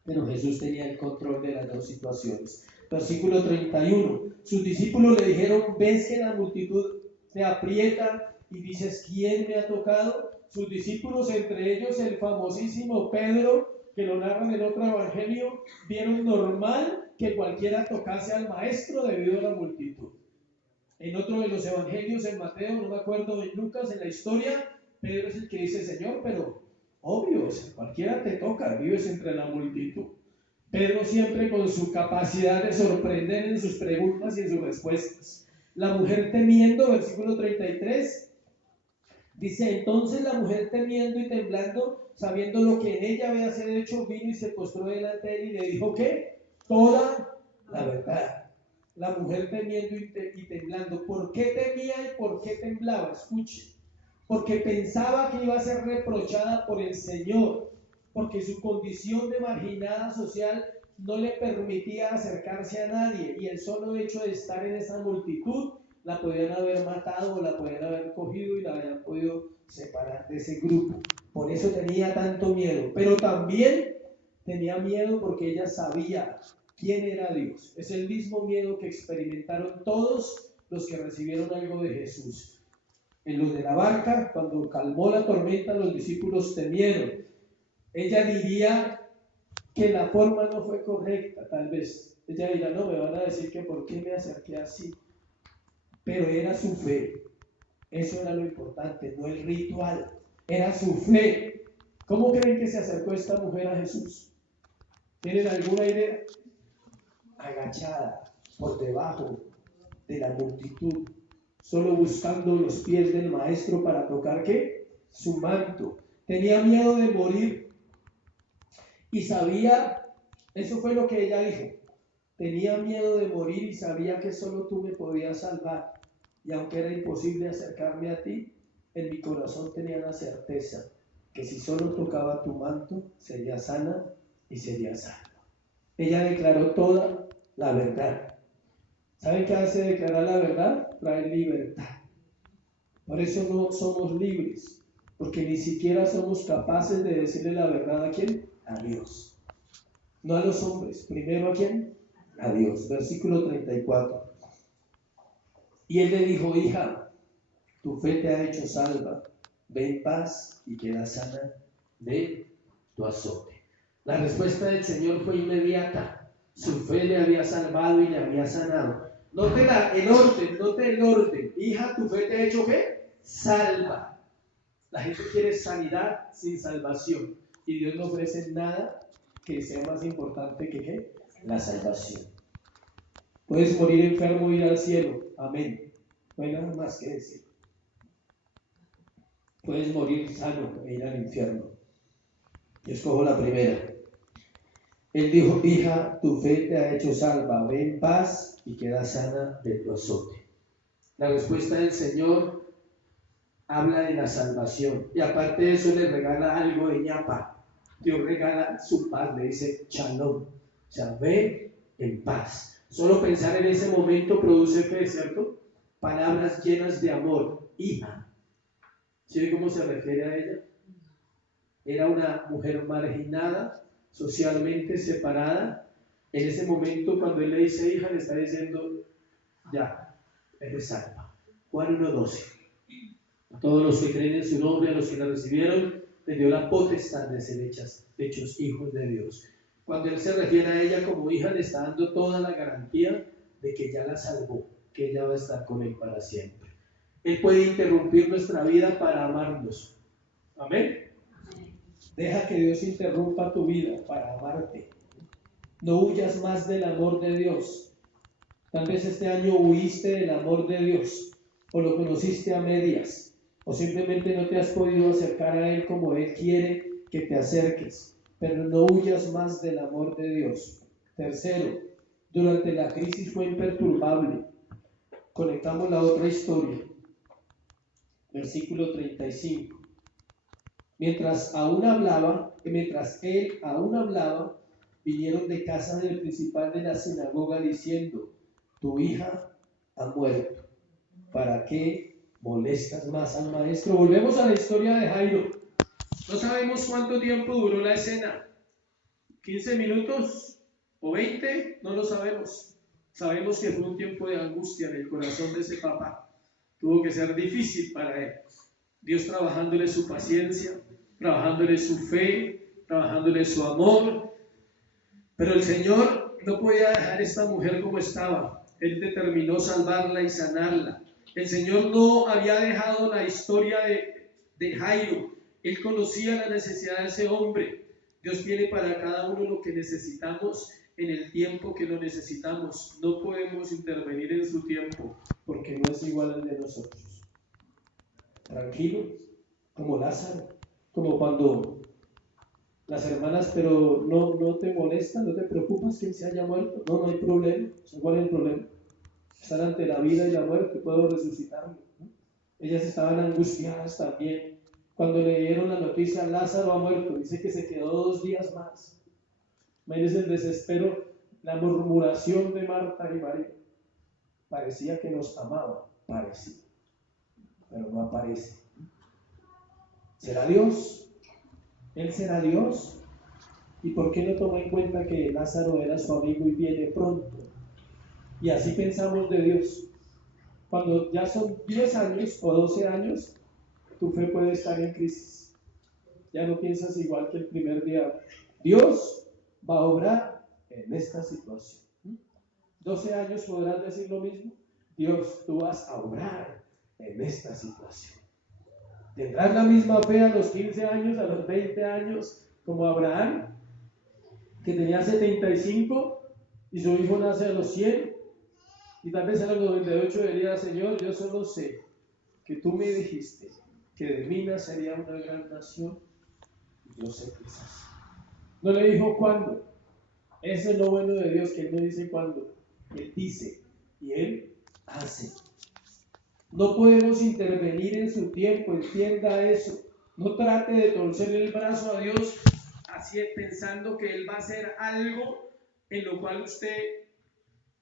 pero Jesús tenía el control de las dos situaciones. Versículo 31. Sus discípulos le dijeron: ¿ves que la multitud te aprieta y dices: ¿quién me ha tocado? Sus discípulos, entre ellos el famosísimo Pedro, que lo narran en otro evangelio, vieron normal que cualquiera tocase al maestro debido a la multitud. En otro de los evangelios, en Mateo, no me acuerdo, en Lucas, en la historia, Pedro es el que dice: Señor, pero obvio, cualquiera te toca, vives entre la multitud. Pedro siempre con su capacidad de sorprender en sus preguntas y en sus respuestas. La mujer temiendo, versículo 33, dice: entonces la mujer temiendo y temblando, sabiendo lo que en ella había sido hecho, vino y se postró delante de él y le dijo ¿qué? Toda la verdad. La mujer temiendo y temblando. ¿Por qué temía y por qué temblaba? Escuche. Porque pensaba que iba a ser reprochada por el Señor, porque su condición de marginada social no le permitía acercarse a nadie, y el solo hecho de estar en esa multitud la podían haber matado o la podían haber cogido y la habían podido separar de ese grupo. Por eso tenía tanto miedo, pero también tenía miedo porque ella sabía quién era Dios. Es el mismo miedo que experimentaron todos los que recibieron algo de Jesús. En los de la barca, cuando calmó la tormenta, los discípulos temieron. Ella diría que la forma no fue correcta, tal vez. Ella dirá, no, me van a decir que por qué me acerqué así. Pero era su fe. Eso era lo importante, no el ritual. Era su fe. ¿Cómo creen que se acercó esta mujer a Jesús? ¿Tienen alguna idea? Agachada, por debajo de la multitud, solo buscando los pies del maestro para tocar, ¿qué? Su manto. Tenía miedo de morir y sabía, eso fue lo que ella dijo, tenía miedo de morir y sabía que solo tú me podías salvar. Y aunque era imposible acercarme a ti, en mi corazón tenía la certeza que si solo tocaba tu manto, sería sana y sería salva. Ella declaró toda la verdad. ¿Saben qué hace declarar la verdad? Trae libertad. Por eso no somos libres, porque ni siquiera somos capaces de decirle la verdad ¿a quién? A Dios. No a los hombres. Primero ¿a quién? A Dios. Versículo 34. Y él le dijo, hija, tu fe te ha hecho salva. Ve en paz y queda sana de tu azote. La respuesta del Señor fue inmediata. Su fe le había salvado y le había sanado. Note el orden. Hija, tu fe te ha hecho ¿qué? Salva. La gente quiere sanidad sin salvación. Y Dios no ofrece nada que sea más importante que ¿qué? La salvación. Puedes morir enfermo e ir al cielo. Amén. No hay nada más que decir. Puedes morir sano e ir al infierno. Yo escojo la primera. Él dijo, hija, tu fe te ha hecho salva, ve en paz y queda sana de tu azote. La respuesta del Señor habla de la salvación y aparte de eso le regala algo de ñapa. Dios regala su paz, le dice shalom, o sea, ve en paz. Solo pensar en ese momento produce fe, ¿cierto? Palabras llenas de amor, hija. ¿Sí ve cómo se refiere a ella? Era una mujer marginada, socialmente separada. En ese momento, cuando él le dice hija, le está diciendo, ya, eres salva. Juan 1:12. A todos los que creen en su nombre, a los que la recibieron, les dio la potestad de ser hechos hijos de Dios. Cuando él se refiere a ella como hija, le está dando toda la garantía de que ya la salvó, que ella va a estar con él para siempre. Él puede interrumpir nuestra vida para amarnos. Amén. Deja que Dios interrumpa tu vida para amarte. No huyas más del amor de Dios. Tal vez este año huiste del amor de Dios, o lo conociste a medias, o simplemente no te has podido acercar a Él como Él quiere que te acerques. Pero no huyas más del amor de Dios. Tercero, durante la crisis fue imperturbable. Conectamos la otra historia. Versículo 35. Mientras él aún hablaba, vinieron de casa del principal de la sinagoga diciendo, tu hija ha muerto. ¿Para qué molestas más al maestro? Volvemos a la historia de Jairo. No sabemos cuánto tiempo duró la escena. ¿15 minutos o 20? No lo sabemos. Sabemos que fue un tiempo de angustia en el corazón de ese papá. Tuvo que ser difícil para él. Dios trabajándole su paciencia, trabajándole su fe, trabajándole su amor. Pero el Señor no podía dejar a esta mujer como estaba. Él determinó salvarla y sanarla. El Señor no había dejado la historia de Jairo. Él conocía la necesidad de ese hombre. Dios tiene para cada uno lo que necesitamos en el tiempo que lo necesitamos. No podemos intervenir en su tiempo porque no es igual al de nosotros. Tranquilo, como Lázaro, como cuando las hermanas, pero no te molestan, no te preocupas que él se haya muerto. No hay problema. ¿Cuál es el problema? Están ante la vida y la muerte, puedo resucitarlo, ¿no? Ellas estaban angustiadas también. Cuando le dieron la noticia, Lázaro ha muerto, dice que se quedó 2 días más. Imagínense el desespero, la murmuración de Marta y María. Parecía que nos amaba, parecía, pero no aparece. ¿Será Dios? ¿Él será Dios? ¿Y por qué no toma en cuenta que Lázaro era su amigo y viene pronto? Y así pensamos de Dios. Cuando ya son 10 años o 12 años, tu fe puede estar en crisis. Ya no piensas igual que el primer día. Dios va a obrar en esta situación. 12 años podrás decir lo mismo. Dios, tú vas a obrar en esta situación. ¿Tendrás la misma fe a los 15 años, a los 20 años, como Abraham, que tenía 75 y su hijo nace a los 100? Y tal vez a los 98 diría: Señor, yo solo sé que tú me dijiste que de mí nacería una gran nación. Y yo sé que es así. No le dijo cuándo. Eso es lo bueno de Dios, que Él no dice cuándo. Él dice y Él hace. No podemos intervenir en su tiempo, entienda eso. No trate de torcerle el brazo a Dios así pensando que Él va a hacer algo en lo cual usted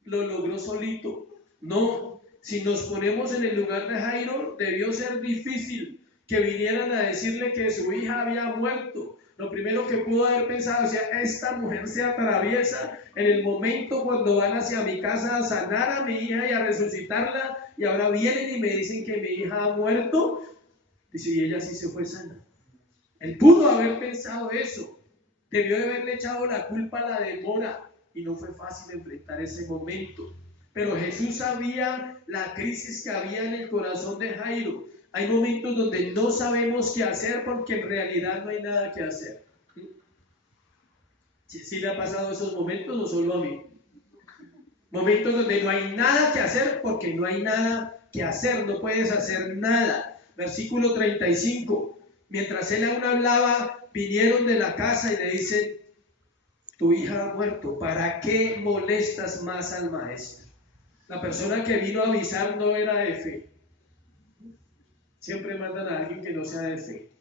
lo logró solito. No, si nos ponemos en el lugar de Jairo, debió ser difícil que vinieran a decirle que su hija había muerto. Lo primero que pudo haber pensado: o sea, esta mujer se atraviesa en el momento cuando van hacia mi casa a sanar a mi hija y a resucitarla, y ahora vienen y me dicen que mi hija ha muerto. Dice: y ella sí se fue sana. Él pudo haber pensado eso. Debió de haberle echado la culpa a la demora, y no fue fácil enfrentar ese momento. Pero Jesús sabía la crisis que había en el corazón de Jairo. Hay momentos donde no sabemos qué hacer porque en realidad no hay nada que hacer. ¿Sí le ha pasado esos momentos o solo a mí? Momentos donde no hay nada que hacer porque no hay nada que hacer, no puedes hacer nada. Versículo 35. Mientras él aún hablaba, vinieron de la casa y le dicen: tu hija ha muerto, ¿para qué molestas más al maestro? La persona que vino a avisar no era de fe. Siempre mandan a alguien que no sea de fe.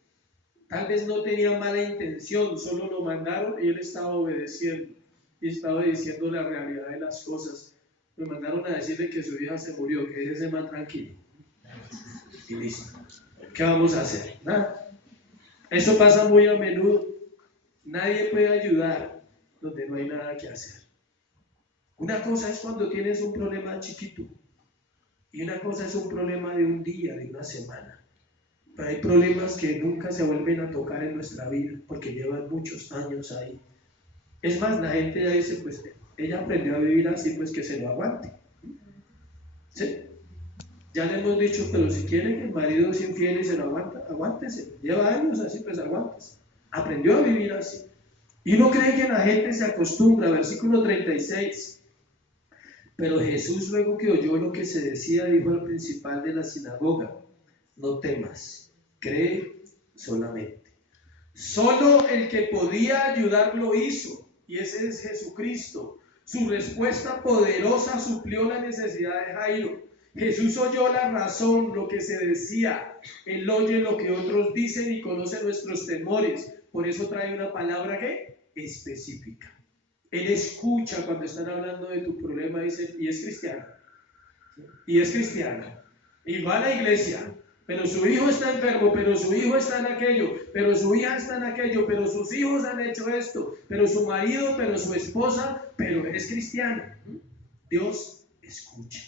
Tal vez no tenía mala intención, solo lo mandaron y él estaba obedeciendo y estaba diciendo la realidad de las cosas. Me mandaron a decirle que su hija se murió, que déjese más tranquilo. Y listo. ¿Qué vamos a hacer? Nada. Eso pasa muy a menudo. Nadie puede ayudar donde no hay nada que hacer. Una cosa es cuando tienes un problema chiquito y una cosa es un problema de un día, de una semana. Pero hay problemas que nunca se vuelven a tocar en nuestra vida porque llevan muchos años ahí. Es más, la gente ya dice: pues ella aprendió a vivir así, pues que se lo aguante. ¿Sí? Ya le hemos dicho: pero si quiere que el marido sea infiel y se lo aguanta, aguántese. Lleva años así, pues aguántese. Aprendió a vivir así. Y uno cree que la gente se acostumbra. Versículo 36. Pero Jesús, luego que oyó lo que se decía, dijo al principal de la sinagoga: no temas, cree solamente. Solo el que podía ayudar lo hizo, y ese es Jesucristo. Su respuesta poderosa suplió la necesidad de Jairo. Jesús oyó la razón, lo que se decía. Él oye lo que otros dicen y conoce nuestros temores. Por eso trae una palabra ¿qué? Específica. Él escucha cuando están hablando de tu problema, dice: y es cristiano, y es cristiana, y va a la iglesia, pero su hijo está enfermo, pero su hijo está en aquello, pero su hija está en aquello, pero sus hijos han hecho esto, pero su marido, pero su esposa, pero eres cristiano. Dios escucha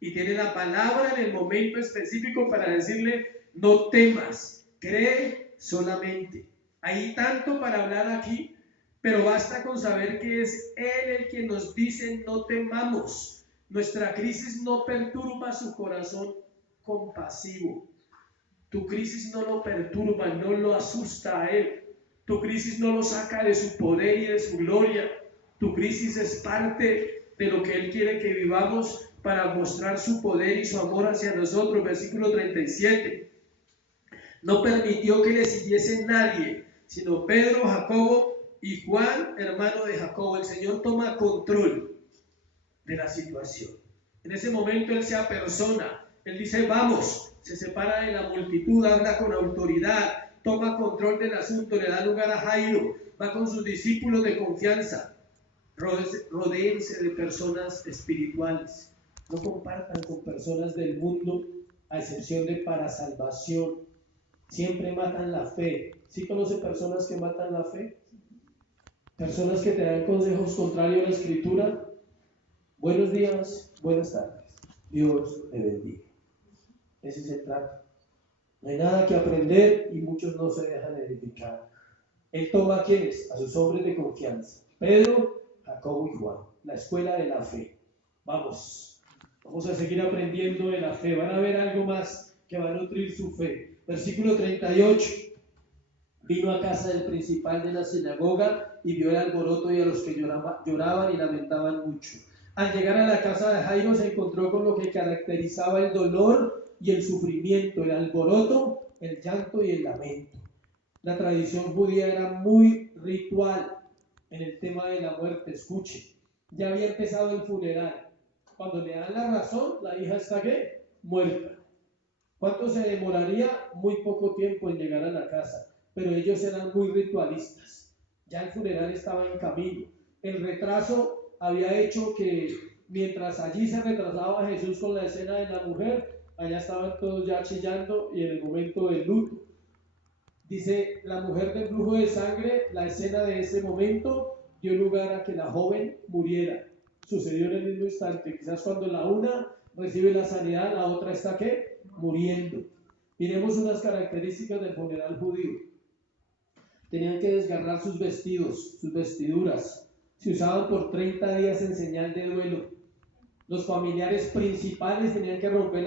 y tiene la palabra en el momento específico para decirle: no temas, cree solamente. Hay tanto para hablar aquí, pero basta con saber que es Él el que nos dice: no temamos. Nuestra crisis no perturba su corazón compasivo. Tu crisis no lo perturba, no lo asusta a Él. Tu crisis no lo saca de su poder y de su gloria. Tu crisis es parte de lo que Él quiere que vivamos para mostrar su poder y su amor hacia nosotros. Versículo 37. No permitió que le siguiese nadie, sino Pedro, Jacobo y Juan, hermano de Jacobo. El Señor toma control de la situación. En ese momento Él se apersona. Él dice: vamos. Se separa de la multitud, habla con autoridad, toma control del asunto, le da lugar a Jairo, va con sus discípulos de confianza. Rodéense de personas espirituales. No compartan con personas del mundo, a excepción de para salvación. Siempre matan la fe. ¿Sí conoce personas que matan la fe? Personas que te dan consejos contrarios a la Escritura, buenos días, buenas tardes, Dios te bendiga. Ese es el trato. No hay nada que aprender y muchos no se dejan edificar. Él toma a quienes, a sus hombres de confianza, Pedro, Jacobo y Juan, la escuela de la fe. Vamos a seguir aprendiendo de la fe, van a ver algo más que va a nutrir su fe. Versículo 38. Vino a casa del principal de la sinagoga y vio el alboroto y a los que lloraban y lamentaban mucho. Al llegar a la casa de Jairo se encontró con lo que caracterizaba el dolor y el sufrimiento, el alboroto, el llanto y el lamento. La tradición judía era muy ritual en el tema de la muerte. Escuche, ya había empezado el funeral. Cuando le dan la razón, la hija está ¿qué? Muerta. ¿Cuánto se demoraría? Muy poco tiempo en llegar a la casa, pero ellos eran muy ritualistas. Ya el funeral estaba en camino. El retraso había hecho que mientras allí se retrasaba Jesús con la escena de la mujer, allá estaban todos ya chillando y en el momento del luto. Dice, la mujer del flujo de sangre, la escena de ese momento dio lugar a que la joven muriera. Sucedió en el mismo instante. Quizás cuando la una recibe la sanidad, la otra está ¿qué? Muriendo. Miremos unas características del funeral judío. Tenían que desgarrar sus vestidos, sus vestiduras. Se usaban por 30 días en señal de duelo. Los familiares principales tenían que romper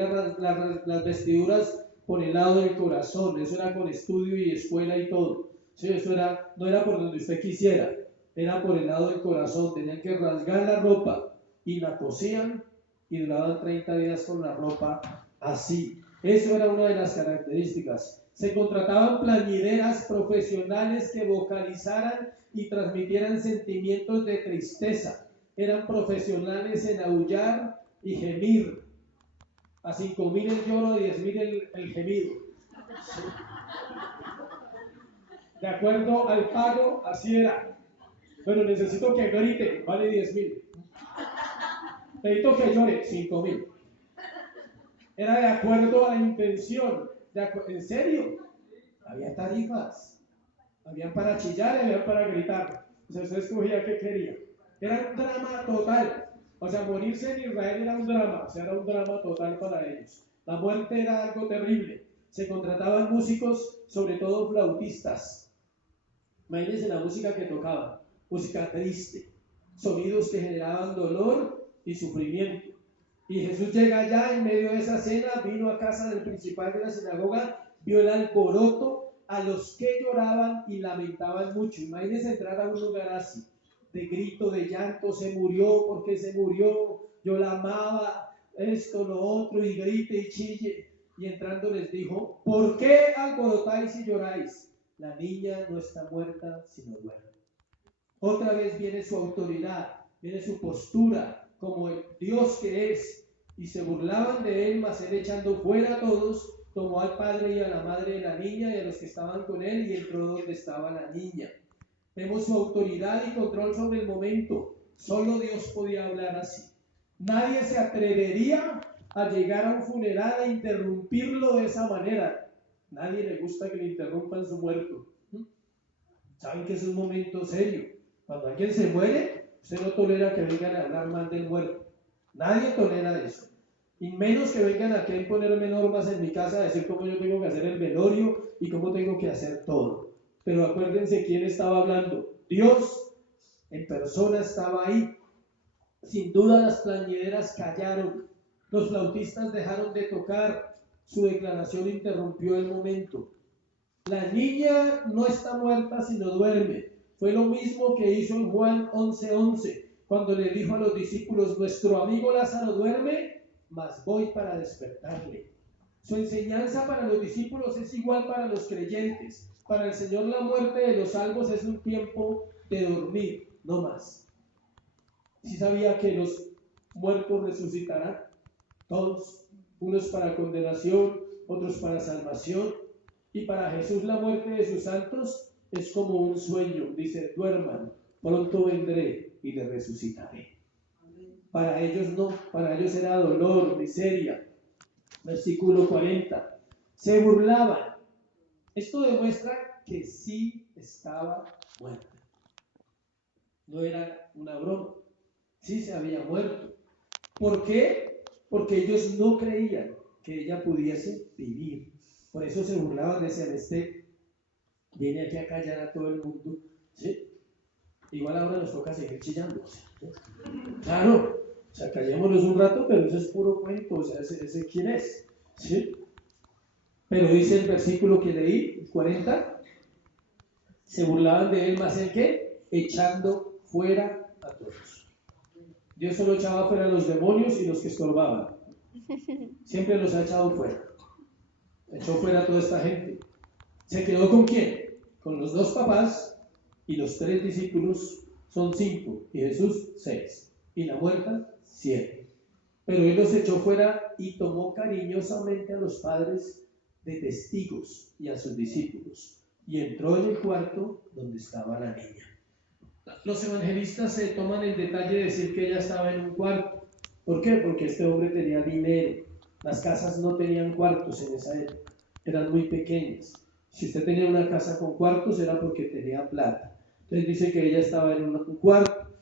las vestiduras por el lado del corazón. Eso era con estudio y escuela y todo. Sí, eso no era por donde usted quisiera, era por el lado del corazón. Tenían que rasgar la ropa y la cosían y duraban 30 días con la ropa así. Eso era una de las características. Se contrataban plañideras profesionales que vocalizaran y transmitieran sentimientos de tristeza. Eran profesionales en aullar y gemir. A 5.000 el lloro, a 10.000 el gemido. Sí. De acuerdo al pago, así era. Bueno, necesito que grite, vale 10.000. Necesito que llore, 5.000. Era de acuerdo a la intención. ¿En serio? Había tarifas. Habían para chillar y habían para gritar. O sea, usted escogía qué quería. Era un drama total. O sea, morirse en Israel era un drama. O sea, era un drama total para ellos. La muerte era algo terrible. Se contrataban músicos, sobre todo flautistas. Imagínense la música que tocaban. Música triste. Sonidos que generaban dolor y sufrimiento. Y Jesús llega allá en medio de esa cena, vino a casa del principal de la sinagoga, vio el alboroto, a los que lloraban y lamentaban mucho. Imagínense entrar a un lugar así, de grito, de llanto, se murió, porque se murió, yo la amaba, esto, lo otro, y grite y chille. Y entrando les dijo, ¿por qué alborotáis y lloráis? La niña no está muerta, sino duerme. Otra vez viene su autoridad, viene su postura, como el Dios que es, y se burlaban de él, mas él echando fuera a todos, tomó al padre y a la madre de la niña y a los que estaban con él y entró donde estaba la niña. Vemos su autoridad y control sobre el momento. Solo Dios podía hablar así. Nadie se atrevería a llegar a un funeral a interrumpirlo de esa manera. Nadie le gusta que le interrumpan su muerto. Saben que es un momento serio. Cuando alguien se muere, usted no tolera que vengan a hablar mal del muerto. Nadie tolera eso. Y menos que vengan aquí a imponerme normas en mi casa, a decir cómo yo tengo que hacer el velorio y cómo tengo que hacer todo. Pero acuérdense quién estaba hablando. Dios en persona estaba ahí. Sin duda las plañideras callaron. Los flautistas dejaron de tocar. Su declaración interrumpió el momento. La niña no está muerta, sino duerme. Fue lo mismo que hizo en Juan 11:11, cuando le dijo a los discípulos, nuestro amigo Lázaro duerme, mas voy para despertarle. Su enseñanza para los discípulos es igual para los creyentes. Para el Señor la muerte de los salvos es un tiempo de dormir, no más. ¿Sí sabía que los muertos resucitarán? Todos, unos para condenación, otros para salvación. Y para Jesús la muerte de sus santos es como un sueño. Dice, duerman, pronto vendré y les resucitaré. Para ellos no, para ellos era dolor, miseria. Versículo 40. Se burlaban. Esto demuestra que sí estaba muerta. No era una broma. Sí se había muerto. ¿Por qué? Porque ellos no creían que ella pudiese vivir. Por eso se burlaban, decían, viene aquí a callar a todo el mundo. ¿Sí? Igual ahora nos toca seguir chillando. ¿Sí? Claro, o sea, callémonos un rato, pero eso es puro cuento. O sea, ese quién es. ¿Sí? Pero dice el versículo que leí, el 40, se burlaban de él más en qué, echando fuera a todos. Dios solo echaba fuera a los demonios y los que estorbaban. Siempre los ha echado fuera. Echó fuera a toda esta gente. ¿Se quedó con quién? Con los 2 papás y los 3 discípulos, son 5, y Jesús 6, y la muerta 7. Pero él los echó fuera y tomó cariñosamente a los padres de testigos y a sus discípulos, y entró en el cuarto donde estaba la niña. Los evangelistas se toman el detalle de decir que ella estaba en un cuarto. ¿Por qué? Porque este hombre tenía dinero. Las casas no tenían cuartos en esa época, eran muy pequeñas. Si usted tenía una casa con cuartos era porque tenía plata. Entonces dice que ella estaba en un cuarto.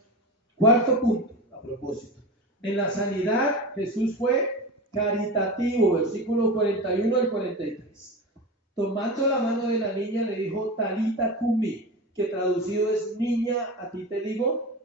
Cuarto punto, a propósito. En la sanidad Jesús fue caritativo, versículo 41 al 43. Tomando la mano de la niña le dijo, Talita cumi, que traducido es, niña, a ti te digo,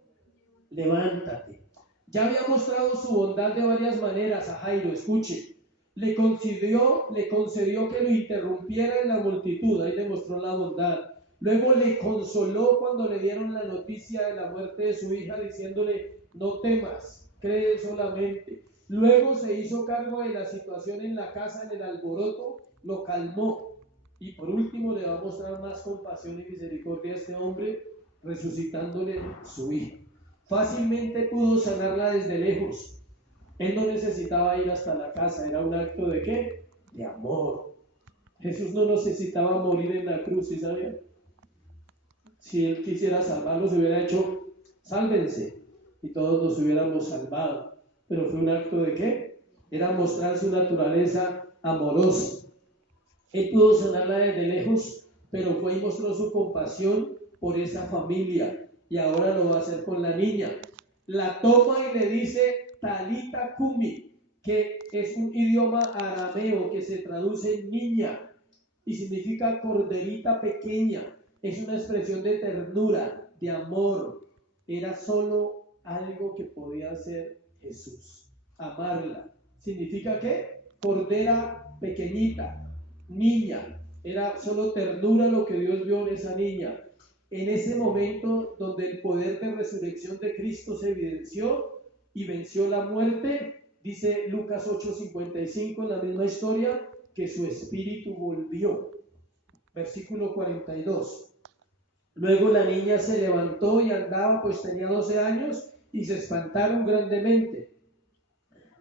levántate. Ya había mostrado su bondad de varias maneras a Jairo, escuche. Le concedió que lo interrumpiera en la multitud, ahí le mostró la bondad. Luego le consoló cuando le dieron la noticia de la muerte de su hija, diciéndole, no temas, cree solamente. Luego se hizo cargo de la situación en la casa, en el alboroto, lo calmó. Y por último le va a mostrar más compasión y misericordia a este hombre, resucitándole su hija. Fácilmente pudo sanarla desde lejos. Él no necesitaba ir hasta la casa, era un acto de ¿qué? De amor. Jesús no necesitaba morir en la cruz, ¿sí sabían? Si él quisiera salvarlos, hubiera hecho, sálvense, y todos nos hubiéramos salvado. Pero fue un acto de ¿qué? Era mostrar su naturaleza amorosa. Él pudo sanarla desde lejos, pero fue y mostró su compasión por esa familia, y ahora lo va a hacer con la niña. La toma y le dice Talita Kumi, que es un idioma arameo que se traduce en niña y significa corderita pequeña. Es una expresión de ternura, de amor. Era solo algo que podía hacer Jesús, amarla. ¿Significa qué? Cordera pequeñita, niña. Era solo ternura lo que Dios vio en esa niña. En ese momento donde el poder de resurrección de Cristo se evidenció y venció la muerte, dice Lucas 8:55 en la misma historia, que su espíritu volvió. Versículo 42. Luego la niña se levantó y andaba, pues tenía 12 años, y se espantaron grandemente.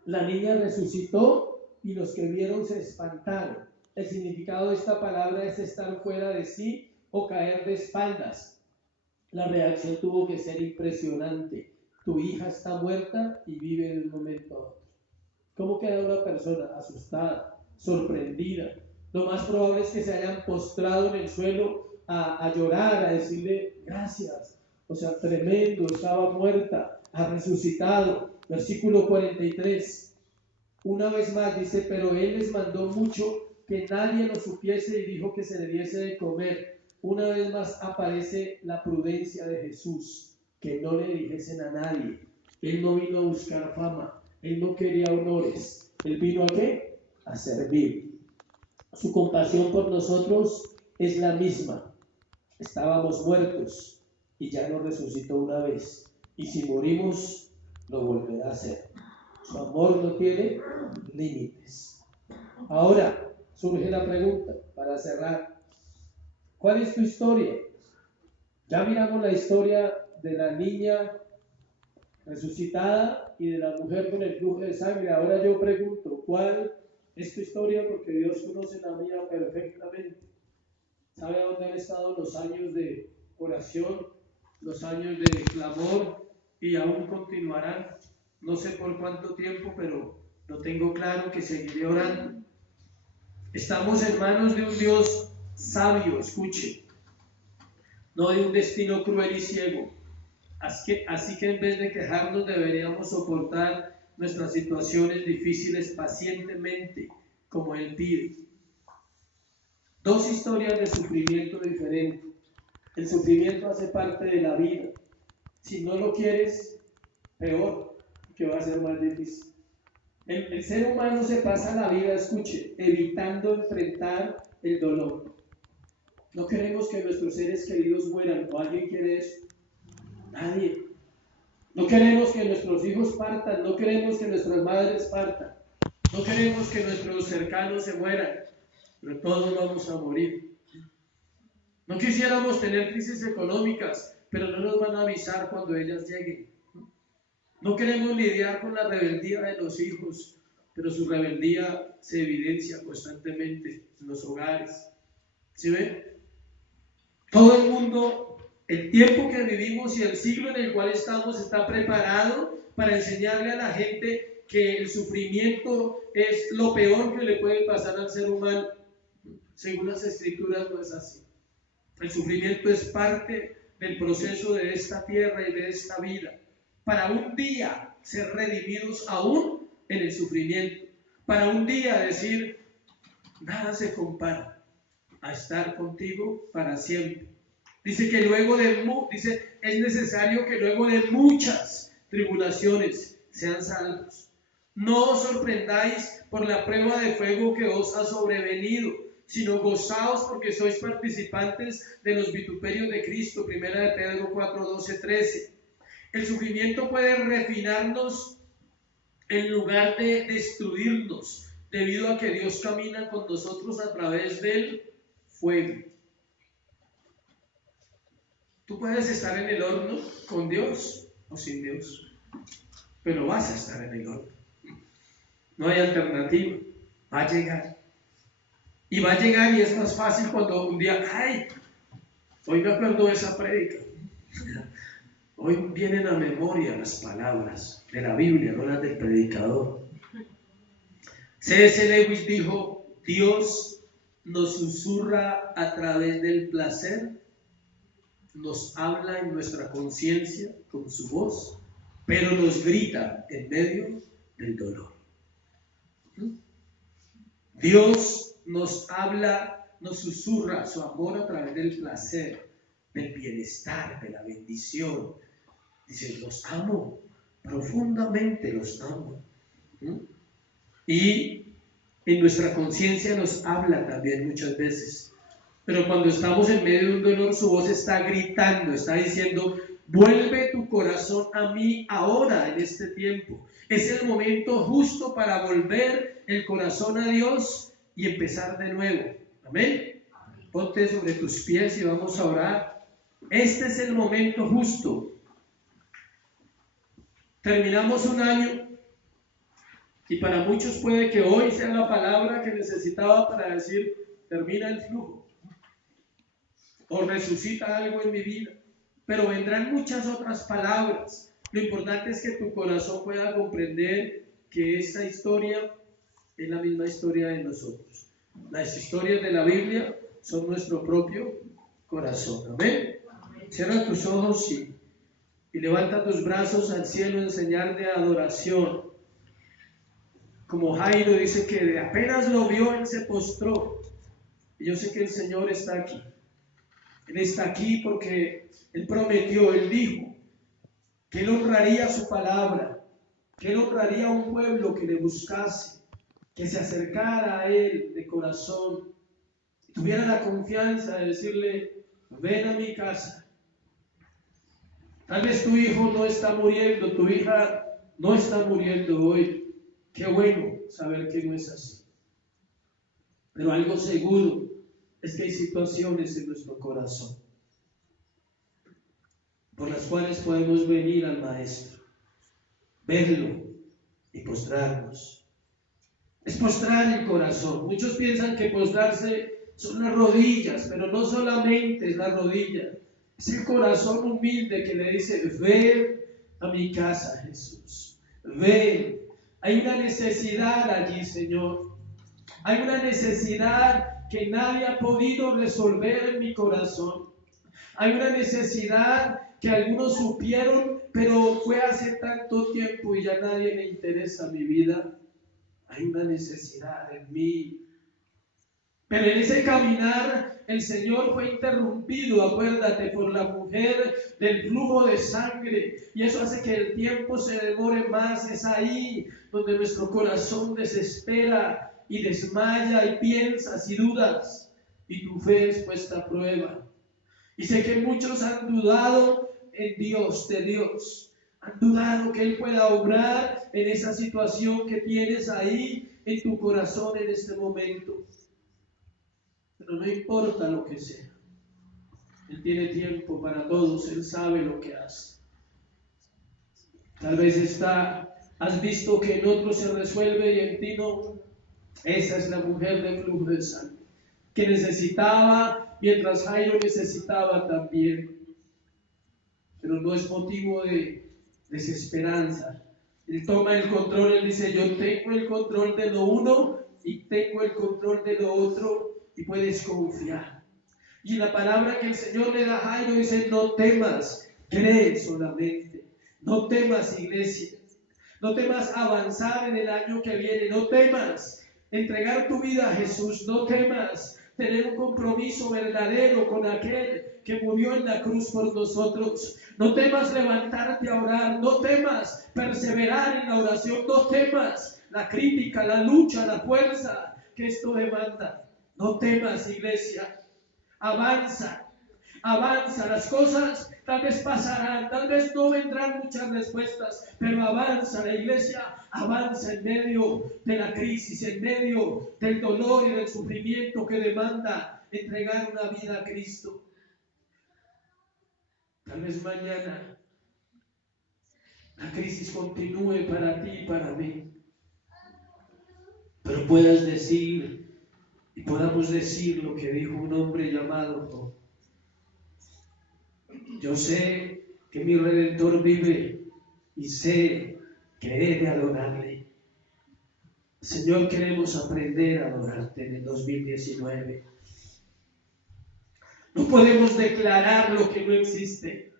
La niña resucitó y los que vieron se espantaron. El significado de esta palabra es estar fuera de sí o caer de espaldas. La reacción tuvo que ser impresionante. Tu hija está muerta y vive de un momento a otro. ¿Cómo queda una persona? Asustada, sorprendida. Lo más probable es que se hayan postrado en el suelo a llorar, a decirle gracias. O sea, tremendo, estaba muerta, ha resucitado. Versículo 43. Una vez más dice, pero él les mandó mucho que nadie lo supiese y dijo que se le diese de comer. Una vez más aparece la prudencia de Jesús, que no le dijesen a nadie. Él no vino a buscar fama, él no quería honores, él vino a ¿qué? A servir. Su compasión por nosotros es la misma. Estábamos muertos y ya nos resucitó una vez. Y si morimos, lo volverá a hacer. Su amor no tiene límites. Ahora surge la pregunta para cerrar. ¿Cuál es tu historia? Ya miramos la historia de la niña resucitada y de la mujer con el flujo de sangre. Ahora yo pregunto, ¿cuál es tu historia? Porque Dios conoce la mía perfectamente. Sabe a dónde han estado los años de oración, los años de clamor, y aún continuarán. No sé por cuánto tiempo, pero lo tengo claro que seguiré orando. Estamos en manos de un Dios sabio, escuche, no de un destino cruel y ciego. Así que en vez de quejarnos deberíamos soportar nuestras situaciones difíciles pacientemente, como Él pide. Dos historias de sufrimiento diferentes. El sufrimiento hace parte de la vida. Si no lo quieres, peor, que va a ser más difícil. El ser humano se pasa la vida, escuche, evitando enfrentar el dolor. No queremos que nuestros seres queridos mueran. ¿O alguien quiere eso? Nadie. No queremos que nuestros hijos partan. No queremos que nuestras madres partan. No queremos que nuestros cercanos se mueran. Pero todos vamos a morir. No quisiéramos tener crisis económicas, pero no nos van a avisar cuando ellas lleguen. No queremos lidiar con la rebeldía de los hijos, pero su rebeldía se evidencia constantemente en los hogares. ¿Sí ven? Todo el mundo, el tiempo que vivimos y el siglo en el cual estamos está preparado para enseñarle a la gente que el sufrimiento es lo peor que le puede pasar al ser humano. Según las Escrituras no es así. El sufrimiento es parte del proceso de esta tierra y de esta vida, para un día ser redimidos aún en el sufrimiento, para un día decir, nada se compara a estar contigo para siempre. Dice que es necesario que luego de muchas tribulaciones sean salvos. No os sorprendáis por la prueba de fuego que os ha sobrevenido, sino gozaos porque sois participantes de los vituperios de Cristo. 1 de Pedro 4, 12, 13. El sufrimiento puede refinarnos en lugar de destruirnos, debido a que Dios camina con nosotros a través del fuego. Tú puedes estar en el horno con Dios o sin Dios, pero vas a estar en el horno. No hay alternativa, va a llegar. Y va a llegar y es más fácil cuando un día, hoy me acuerdo de esa prédica. Hoy vienen a memoria las palabras de la Biblia, no las del predicador. C.S. Lewis dijo, Dios nos susurra a través del placer, nos habla en nuestra conciencia con su voz, pero nos grita en medio del dolor. Dios nos habla, nos susurra su amor a través del placer, del bienestar, de la bendición. Dice, los amo, profundamente los amo. Y en nuestra conciencia nos habla también muchas veces. Pero cuando estamos en medio de un dolor, su voz está gritando, está diciendo, vuelve tu corazón a mí ahora, en este tiempo. Es el momento justo para volver el corazón a Dios y empezar de nuevo. Amén. Ponte sobre tus pies y vamos a orar. Este es el momento justo. Terminamos un año y para muchos puede que hoy sea la palabra que necesitaba para decir, termina el flujo o resucita algo en mi vida, pero vendrán muchas otras palabras. Lo importante es que tu corazón pueda comprender que esta historia es la misma historia de nosotros. Las historias de la Biblia son nuestro propio corazón. Amén. Cierra tus ojos y levanta tus brazos al cielo en señal de adoración. Como Jairo dice que apenas lo vio, él se postró. Y yo sé que el Señor está aquí. Él está aquí porque Él prometió, Él dijo que Él honraría su palabra, que Él honraría a un pueblo que le buscase, que se acercara a Él de corazón, y tuviera la confianza de decirle, ven a mi casa. Tal vez tu hijo no está muriendo, tu hija no está muriendo hoy. Qué bueno saber que no es así. Pero algo seguro es que hay situaciones en nuestro corazón por las cuales podemos venir al Maestro, verlo y postrarnos. Es postrar el corazón. Muchos piensan que postrarse son las rodillas, pero no solamente es la rodilla. Es el corazón humilde que le dice, ven a mi casa, Jesús. Ven. Hay una necesidad allí, Señor. Hay una necesidad que nadie ha podido resolver en mi corazón. Hay una necesidad que algunos supieron, pero fue hace tanto tiempo y ya nadie le interesa mi vida. Hay una necesidad en mí. Pero en ese caminar el Señor fue interrumpido, acuérdate, por la mujer del flujo de sangre. Y eso hace que el tiempo se demore más. Es ahí donde nuestro corazón desespera y desmaya y piensas y dudas. Y tu fe es puesta a prueba. Y sé que muchos han dudado en Dios, de Dios. Han dudado que Él pueda obrar en esa situación que tienes ahí en tu corazón en este momento. Pero no importa lo que sea. Él tiene tiempo para todos. Él sabe lo que hace. Tal vez has visto que en otro se resuelve y en ti no. Esa es la mujer del flujo de sangre, que necesitaba, mientras Jairo necesitaba también. Pero no es motivo de desesperanza. Él toma el control, él dice, yo tengo el control de lo uno y tengo el control de lo otro, y puedes confiar. Y la palabra que el Señor le da a Jairo dice, no temas, cree solamente. No temas, iglesia. No temas avanzar en el año que viene. No temas entregar tu vida a Jesús. No temas tener un compromiso verdadero con aquel que murió en la cruz por nosotros. No temas levantarte a orar. No temas perseverar en la oración. No temas la crítica, la lucha, la fuerza que esto demanda. No temas, iglesia. Avanza. Avanza, las cosas tal vez pasarán, tal vez no vendrán muchas respuestas, pero avanza, la iglesia avanza en medio de la crisis, en medio del dolor y del sufrimiento que demanda entregar una vida a Cristo. Tal vez mañana la crisis continúe para ti y para mí, pero puedas decir y podamos decir lo que dijo un hombre llamado Job. Yo sé que mi Redentor vive y sé que he de adorarle. Señor, queremos aprender a adorarte en el 2019. No podemos declarar lo que no existe.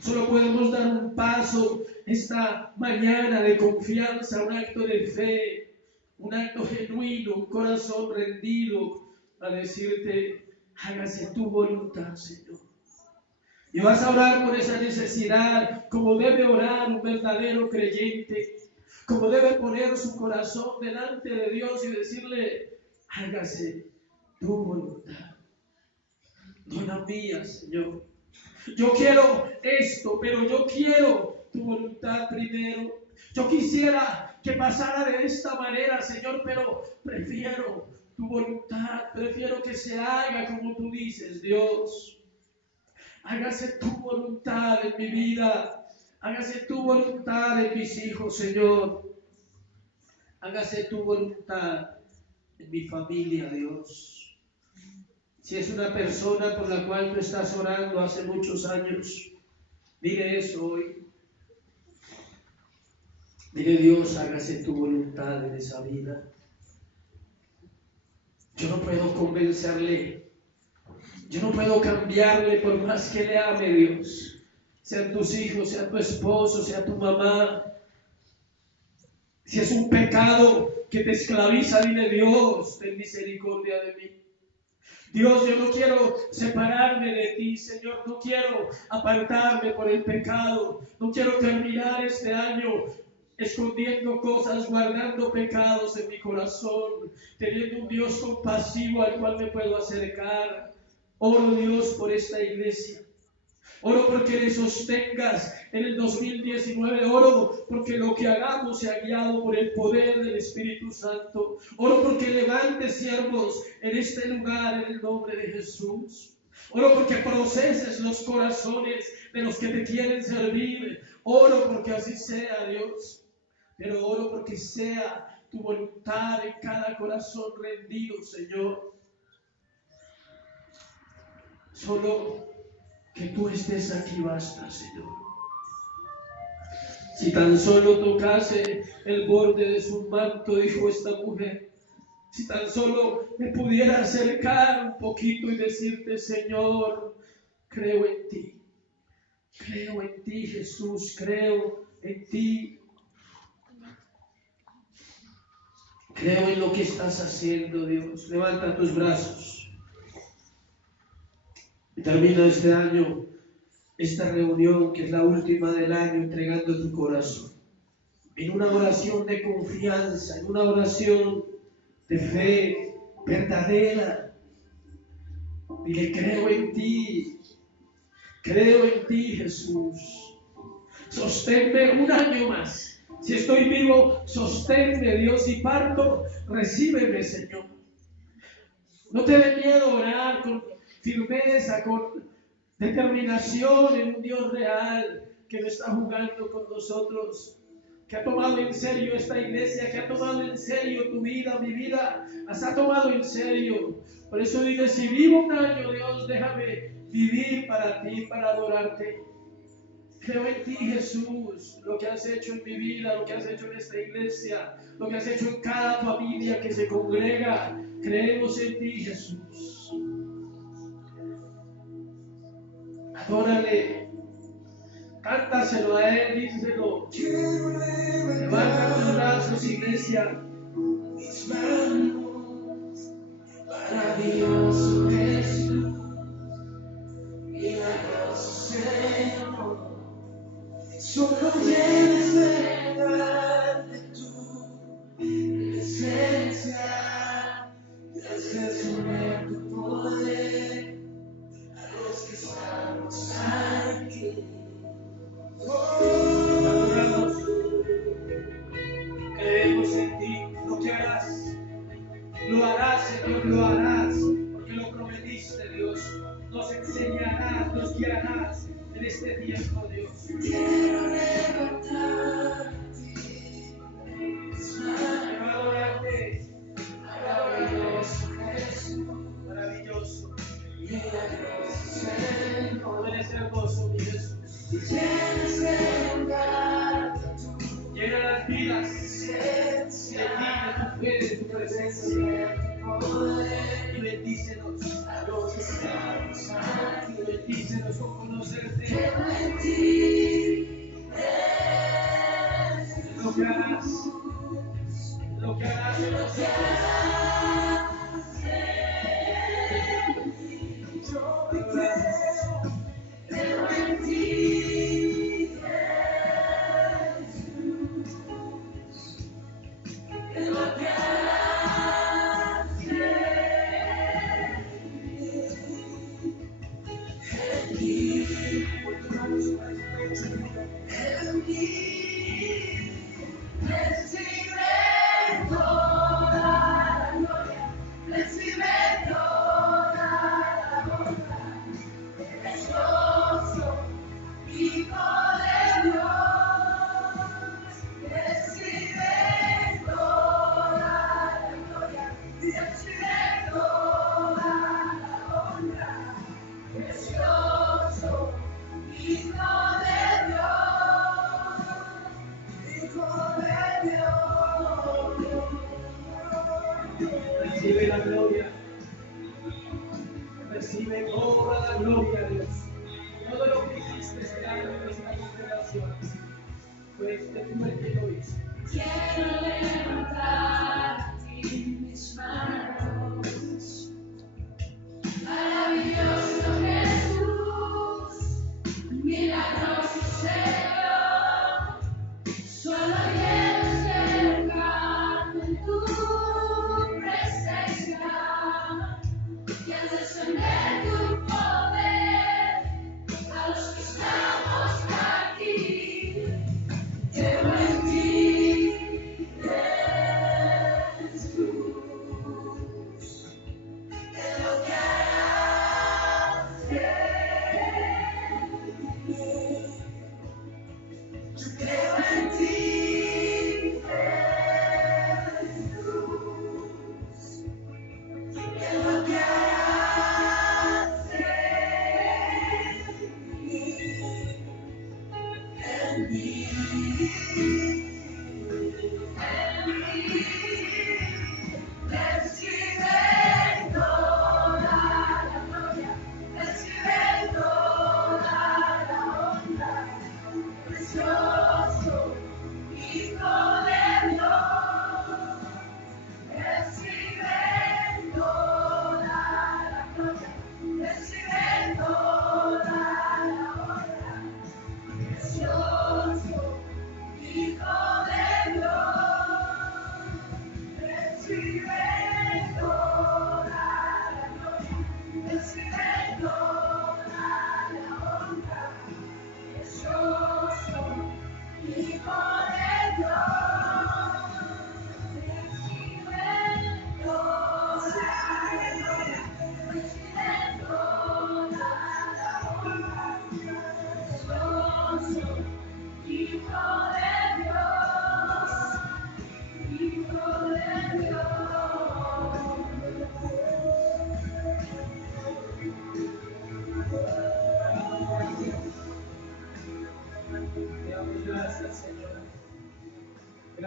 Solo podemos dar un paso esta mañana de confianza, un acto de fe, un acto genuino, un corazón rendido a decirte, hágase tu voluntad, Señor. Y vas a orar por esa necesidad, como debe orar un verdadero creyente, como debe poner su corazón delante de Dios y decirle, hágase tu voluntad, no la mía, Señor. Yo quiero esto, pero yo quiero tu voluntad primero. Yo quisiera que pasara de esta manera, Señor, pero prefiero tu voluntad, prefiero que se haga como tú dices, Dios. Hágase tu voluntad en mi vida. Hágase tu voluntad en mis hijos, Señor. Hágase tu voluntad en mi familia, Dios. Si es una persona por la cual tú estás orando hace muchos años, dile eso hoy. Dile, Dios, hágase tu voluntad en esa vida. Yo no puedo convencerle. Yo no puedo cambiarle por más que le ame, Dios. Sean tus hijos, sea tu esposo, sea tu mamá. Si es un pecado que te esclaviza, dile, Dios, ten misericordia de mí. Dios, yo no quiero separarme de ti, Señor. No quiero apartarme por el pecado. No quiero terminar este año escondiendo cosas, guardando pecados en mi corazón, teniendo un Dios compasivo al cual me puedo acercar. Oro, Dios, por esta iglesia. Oro porque le sostengas en el 2019. Oro porque lo que hagamos sea guiado por el poder del Espíritu Santo. Oro porque levantes siervos en este lugar en el nombre de Jesús. Oro porque proceses los corazones de los que te quieren servir. Oro porque así sea, Dios. Pero oro porque sea tu voluntad en cada corazón rendido, Señor. Solo que tú estés aquí basta, Señor. Si tan solo tocase el borde de su manto, dijo esta mujer, si tan solo me pudiera acercar un poquito y decirte, Señor, creo en ti. Creo en ti, Jesús, creo en ti. Creo en lo que estás haciendo, Dios. Levanta tus brazos. Y termina este año, esta reunión que es la última del año, entregando tu corazón. En una oración de confianza, en una oración de fe verdadera. Dile, creo en ti, Jesús. Sosténme un año más. Si estoy vivo, sosténme, Dios, y parto, recíbeme, Señor. No te dé miedo orar con firmeza, con determinación en un Dios real que no está jugando con nosotros, que ha tomado en serio esta iglesia, que ha tomado en serio tu vida, mi vida, las ha tomado en serio. Por eso dice, si vivo un año, Dios, déjame vivir para ti, para adorarte. Creo en ti, Jesús, lo que has hecho en mi vida, lo que has hecho en esta iglesia, lo que has hecho en cada familia que se congrega. Creemos en ti, Jesús. Adórale, cántaselo a Él, díselo. Levanta tus brazos, iglesia. Mis manos, maravilloso Jesús, milagroso Señor. Solo vienes verdad de tu presencia y haces unir tu poder a los que estamos aquí. Adoramos, creemos en ti, lo harás, Señor, lo harás, porque lo prometiste, Dios. Nos enseñarás, nos guiarás en este tiempo, Dios. Quiero levantarte, quiero adorarte, maravilloso Jesús, maravilloso, milagroso Señor. Tú eres hermoso, mi Jesús. Tienes que lugar, llena las vidas de ti, de tu fe, de tu presencia. Y bendícenos a los que estamos aquí. Bendícenos con conocerte. Creo en ti, lo que harás en nosotros. Creo en ti, en lo que harás en mí. En mí recibe toda la gloria, recibe toda la honra. Precioso Hijo de Dios, recibe toda la gloria, recibe toda la honra. Precioso Hijo de Dios, Hijo de Dios. Recibe la gloria. Recibe toda la gloria, Dios. Todo lo que hiciste este año en esta congregación, pues de tu mente lo hice. Quiero levantar mis manos. Maravilloso Jesús, milagroso Señor. Solo quiero acercarme en tu presencia. Y al descender tu poder a los que estamos aquí, creo en ti, Jesús.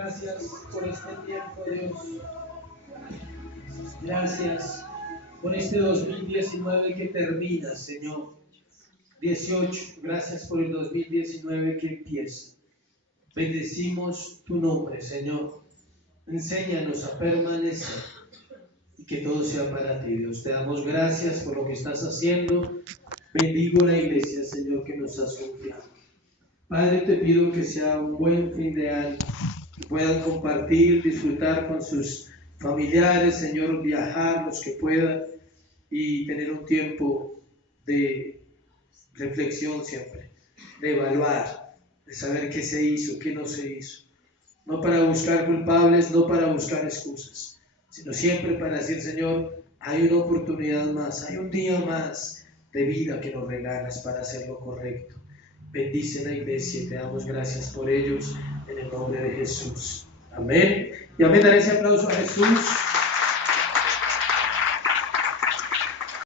Gracias por este tiempo, Dios. Gracias por este 2019 que termina, Señor. 18, gracias por el 2019 que empieza. Bendecimos tu nombre, Señor. Enséñanos a permanecer y que todo sea para ti, Dios. Te damos gracias por lo que estás haciendo. Bendigo la iglesia, Señor, que nos has confiado. Padre, te pido que sea un buen fin de año, que puedan compartir, disfrutar con sus familiares, Señor, viajar los que puedan y tener un tiempo de reflexión siempre, de evaluar, de saber qué se hizo, qué no se hizo. No para buscar culpables, no para buscar excusas, sino siempre para decir, Señor, hay una oportunidad más, hay un día más de vida que nos regalas para hacer lo correcto. Bendice la iglesia y te damos gracias por ellos en el nombre de Jesús. Amén. Y amén. Dar ese aplauso a Jesús.